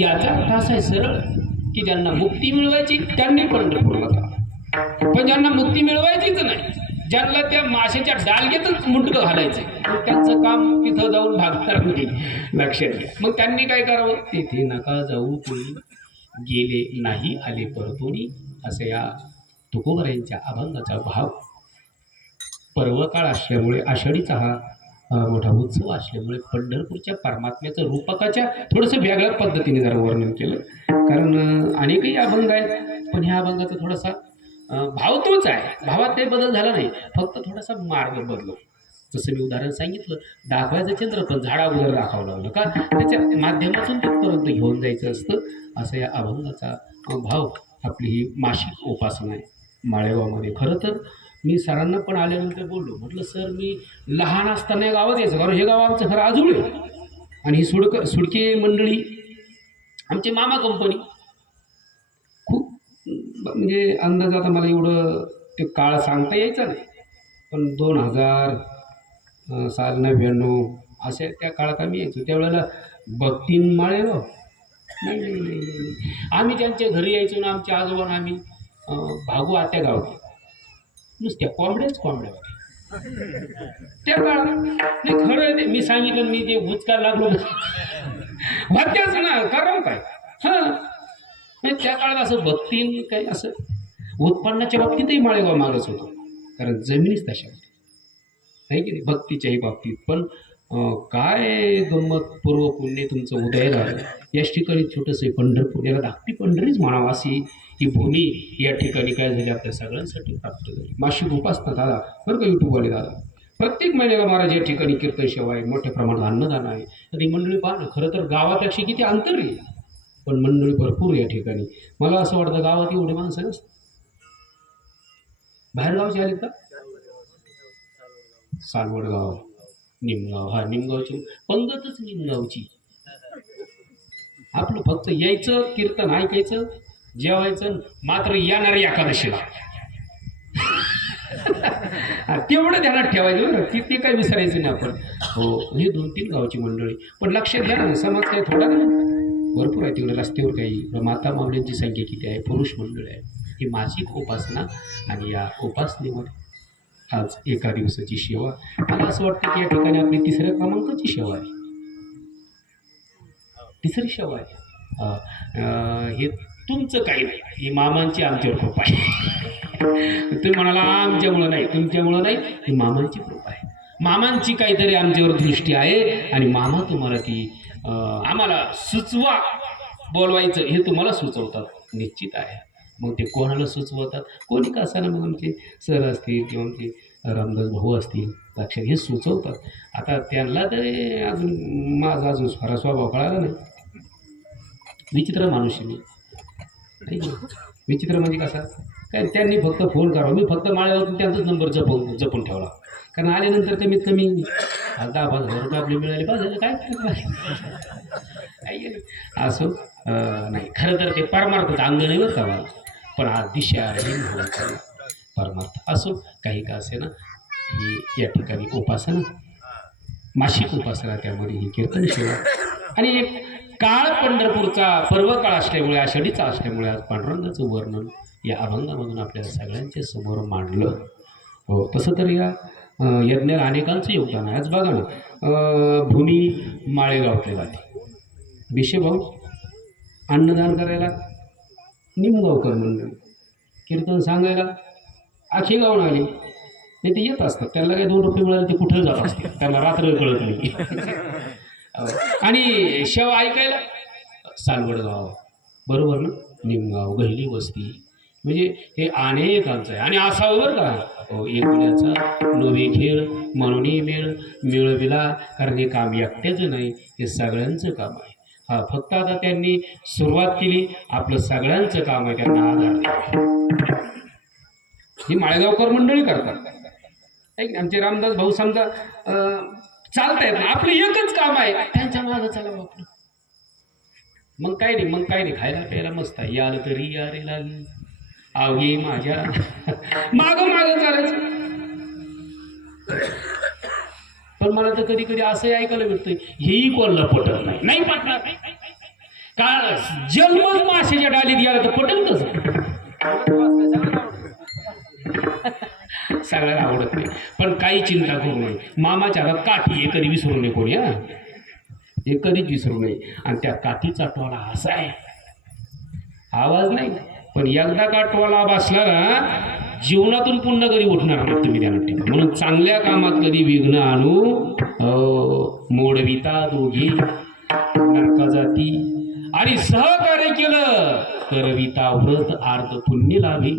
याचा अर्थ असा आहे सरळ की ज्यांना मुक्ती मिळवायची त्यांनी पंढरपूरला जा. पण ज्यांना मुक्ती मिळवायचीच नाही, ज्यांना त्या माशाच्या डालग्यातच मुंडकं घालायचं, त्यांचं काम तिथं जाऊन भागणार नाही. लक्षात घ्या. मग त्यांनी काय करावं? तेथे नका जाऊ कोणी, गेले नाही आले परतोनी. असे या तुकोबरायांच्या अभंगाचा भाव. पर्वकाळ असल्यामुळे आषाढीचा हा मोठा उत्सव असल्यामुळे पंढरपूरच्या परमात्म्याचं रूपकाच्या थोडंसं वेगळ्या पद्धतीने जरा वर्णन केलं. कारण अनेकही अभंग आहेत, पण ह्या अभंगाचा थोडासा भाव तोच आहे. भावात काही बदल झाला नाही, फक्त थोडासा मार्ग बदलो. जसं मी उदाहरण सांगितलं, दाखवायचं चंद्र पण झाडा अगोदर दाखवावं लागलं का त्याच्या माध्यमातून तिथपर्यंत घेऊन जायचं असतं. असं या अभंगाचा भाव. आपली ही मासिक उपासना आहे माळेगावमध्ये. खरं तर मी सरांना पण आल्यानंतर बोललो, म्हटलं सर मी लहान असताना या गावात यायचं, कारण हे गाव आमचं खरं आजूळ आहे. आणि ही सुडके मंडळी आमची मामा कंपनी. खूप म्हणजे अंदाज आता मला एवढं ते काळ सांगता यायचा नाही, पण 2000 साल 99 असे त्या काळात आम्ही यायचो. त्यावेळेला बत्तीन माळेगाव नाही. आम्ही त्यांच्या घरी यायचो ना, आमच्या आजोबांना आम्ही भागू आत्या गावठी नुसत्या कोंबड्याच कोंबड्या होत्या त्या काळात. नाही खरं नाही, मी सांगितलं मी ते भुचकार लागलो वाक्याच ना, कारण काय हां नाही त्या काळात असं बत्तीन काही असं उत्पन्नाच्या बाबतीतही माळेगाव मागच होतो, कारण जमिनीच तशा होती नाही की नाही भक्तीच्याही बाबतीत. पण काय गंमत पूर्व पुण्य तुमचं उदय झालं. याच ठिकाणी छोटंसं पंढरपूर, याला धाकटी पंढरीच म्हणावं अशी ही भूमी या ठिकाणी काय झाली आपल्या सगळ्यांसाठी प्राप्त झाली. मासिक उपासना दादा बरं का यूट्यूबवाले दादा, प्रत्येक महिन्याला महाराज या ठिकाणी कीर्तन सेवा आहे, मोठ्या प्रमाणात अन्नदान आहे. तर ही मंडळी पहा ना, खरं तर गावापेक्षा किती अंतर आहे, पण मंडळी भरपूर या ठिकाणी. मला असं वाटतं गावात एवढे माणसं नसतात. बाहेरगावचे आले का? सालवडगाव, निमगाव. हा निमगावची पंगतच निमगावची. आपलं फक्त यायचं, कीर्तन ऐकायचं, जेवायचं, मात्र येणाऱ्या एकादशीला तेवढं ध्यानात ठेवायचं बरं, ते काय विसरायचं नाही आपण. हो हे 2-3 गावची मंडळी. पण लक्षात घ्या ना, समाज काही थोडा नाही, भरपूर आहे तिकडे रस्त्यावर. काही माता माऊलींची संख्या किती आहे, पुरुष मंडळ आहे. ही मासिक उपासना आणि या उपासनेमध्ये आज एका दिवसाची सेवा. मला असं वाटतं की या ठिकाणी आपली 3ऱ्या क्रमांकाची सेवा आहे, 3री सेवा आहे. हे तुमचं काही नाही, ही मामांची आमच्यावर कृपा आहे. तुम्ही म्हणाला आमच्यामुळं नाही, तुमच्यामुळं नाही, ही मामांची कृपा आहे. मामांची काहीतरी आमच्यावर दृष्टी आहे आणि मामा तुम्हाला ती आम्हाला सुचवा बोलवायचं हे तुम्हाला सुचवतात निश्चित आहे. मग ते कोणाला सुचवतात, कोणी का असं ना, मग आमचे सर असतील किंवा आमचे रामदास भाऊ असतील, लक्षात हे सुचवतात. आता त्यांना तरी अजून माझा अजून स्वभाव कळाला नाही. विचित्र माणूस आहे मी, विचित्र म्हणजे कसा काय, त्यांनी फक्त फोन करावा, मी फक्त माळ्यावरून त्यांचाच नंबर जपून ठेवला. कारण आल्यानंतर कमीत कमी 10,000 रुपये आपले मिळाले पाहिजे, काय असो. नाही खरं तर ते परमार्थाचं अंग नाही बरं का मला, पण हा दिशा परमार्थ असो काही का असे ना. ही या ठिकाणी उपासना, मासिक उपासना, त्यामध्ये ही कीर्तन सेवा. आणि एक काळ पंढरपूरचा पर्व काळ असल्यामुळे, आषाढीचा असल्यामुळे आज पांडुरंगाचं वर्णन या अभंगामधून आपल्याला सगळ्यांच्या समोर मांडलं. हो तसं तर या यज्ञाला अनेकांचं योगदान आहे. आज बघा ना, भूमी माळेगावकडे जाते, विषय भाऊ अन्नदान करायला निमगावकर मंडळी कीर्तन सांगायला आखी गावून आली नाही ते येत असतात, त्यांना काही 2 रुपये मिळाले ते कुठं जात असते, त्यांना रात्र कळत नाही. आणि शेवा ऐकायला सालवडगाव, बरोबर ना, निमगाव, गहिली वस्ती, म्हणजे हे अनेकांचं आहे. आणि असावं बरं का, हो, एकल्याचा नवे खेळ म्हणून मेळ मिळविला, कारण हे काम एकट्याचं नाही, हे सगळ्यांचं काम आहे. हा फक्त आता त्यांनी सुरुवात केली, आपलं सगळ्यांचं काम आहे, त्यांना आधार द्यावा. ही माळेगावकर मंडळी करतात. आमचे रामदास भाऊ समजा चालतायत ना, आपलं एकच काम आहे, त्यांच्या मागं चला बापलं. मग काय नाही, खायला प्यायला मस्त आहे, याल तरी या रे लागली आवये माझ्या माग चालायचं. पण मला तर कधी कधी असंही ऐकायला भेटतंय, हेही कोणाला पटत नाही पटणार का, जन्मच माशाच्या डालीत गेला तर पटेल कसं, सगळ्याला आवडत नाही. पण काही चिंता करू नये, मामाच्या हातात काठी हे कधी विसरू नये कोणी, हा हे कधीच विसरू नये. आणि त्या काठीचा टोळा असा आहे, आवाज नाही, पण एकदा का टोळा बसला ना, जीवनातून पुन्हा कधी उठणार नाही तुम्ही त्याला ठेवा. म्हणून चांगल्या कामात कधी विघ्न आणू मोडविता दोघी नरका जाती, आणि सहकार्य केलं करविता व्रत आर्ध पुण्य लाभी.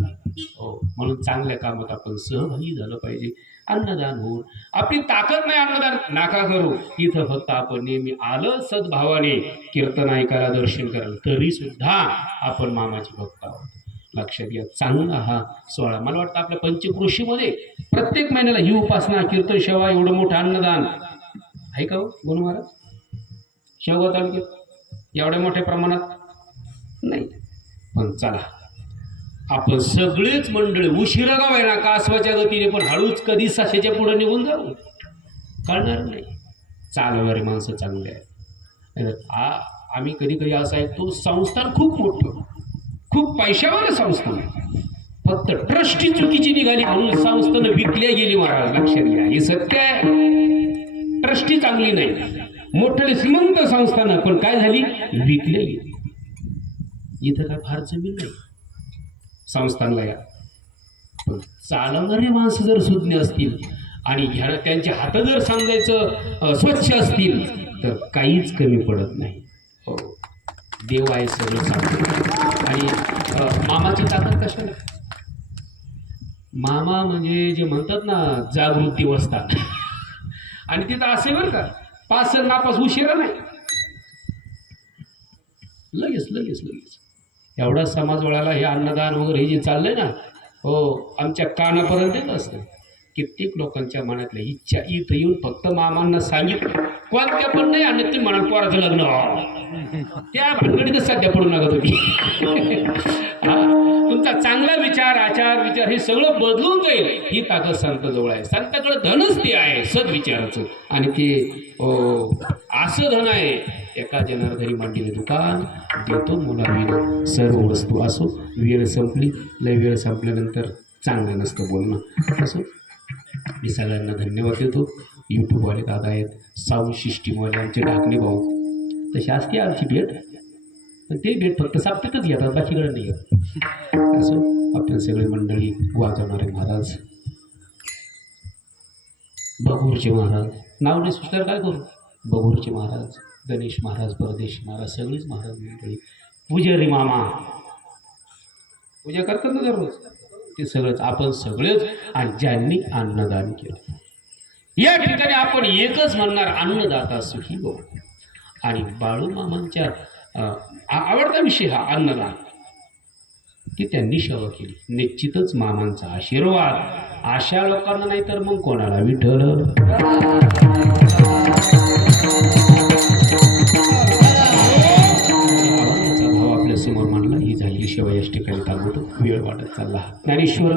हो, म्हणून चांगल्या कामात आपण सहभागी झालं पाहिजे. अन्नदान होऊन आपली ताकद नाही अन्नदान नाका करू, इथं फक्त आपण नेहमी आलं सद्भावाने कीर्तन ऐकायला, दर्शन करायला, तरी सुद्धा आपण मामाचे भक्त आहोत. लक्षात घ्या, चांगला हा सोहळा. मला वाटतं आपल्या पंचक्रोशीमध्ये प्रत्येक महिन्याला ही उपासना, कीर्तन सेवा, एवढं मोठं अन्नदान आहे का हो गुरु महाराज? शेवगाव तालुक्यात एवढ्या मोठ्या प्रमाणात नाही. पण चला, आपण सगळेच मंडळी उशिरा गाव आहे ना, कासवाच्या गतीने, पण हळूच कधी 600च्या पुढे निघून जाऊ कळणार नाही. चालणारे माणसं चांगले आहेत. आम्ही कधी कधी असं ऐकतो, संस्थान खूप मोठं, खूप पैशावालं संस्थान, फक्त ट्रस्टी चुकीची निघाली म्हणून संस्थानं विकल्या गेली. महाराज लक्षात घ्या, हे सत्य आहे. ट्रस्टी चांगली नाही, मोठे श्रीमंत संस्थानं, पण काय झाली, विकल्या गेली. इथं काय फार जमीन नाही संस्थानला या, पण चालवणारे माणसं जर सुज्ञ असतील आणि त्यांचे हात जर समजायचं स्वच्छ असतील तर काहीच कमी पडत नाही. हो, देव आहे सगळं सांगतो. आणि मामाची ताकद कशाला, मामा म्हणजे जे म्हणतात ना जागृती वस्ता, आणि तिथं असे बरं का, 5 नापास उशिरा नाही, लगेच एवढा समाज वळाला. हे अन्नदान वगैरे हे जे चाललंय ना, हो, आमच्या कानापर्यंत येत असतं. कित्येक लोकांच्या मनातल्या इच्छा इथं येऊन फक्त मामांना सांगितलं, कोणत्या पण नाही, आणि ते म्हणाल पोराचं लग्न त्या भानगडीतच सध्या पडू नका तुम्ही. तुमचा चांगला विचार, आचार विचार हे सगळं बदलून जाईल. ही ताकद संताजवळ आहे. संताकडे धनच ते आहे सद्विचाराचं, आणि ते असं धन आहे, एका जनार्दनी मांडलेले दुकान देतो मुलाविना सर्व वस्तू. असो, वेळ संपली, लय वेळ संपल्यानंतर चांगलं नसतं बोलणं. असो, मी सगळ्यांना धन्यवाद देतो. यूट्यूबवाले दादा आहेत, साऊंड सिस्टीमवाले आमचे ढाकणे भाऊ, तशी असते आमची भेट, पण ते भेट फक्त साप्ताहिकच घेतात, बाकीकडे नाही घेत. असो, आपण सगळे मंडळी, वाजवणारे महाराज, बघूरचे महाराज, नाव नाही सुचल्यावर काय करू, बघूरचे महाराज, गणेश महाराज, परदेशी महाराज, सगळीच महाराज मंडळी, पुजारी मामा पूजा करतात ना दररोज, ते सगळंच आपण सगळेच. आणि ज्यांनी अन्नदान केलं, या ठिकाणी आपण एकच म्हणणार, अन्नदाता सुखी हो. आणि बाळू मामांच्या आवडता विषय हा अन्नदान, की त्यांनी सेवा केली. निश्चितच मामांचा आशीर्वाद अशा लोकांना, नाही तर मग कोणाला विठ्ठल. भाव आपल्या समोर मांडला. ही झाली सेवा, याच ठिकाणी थांबवतो, वेळ वाटत चालला. ज्ञानेश्वर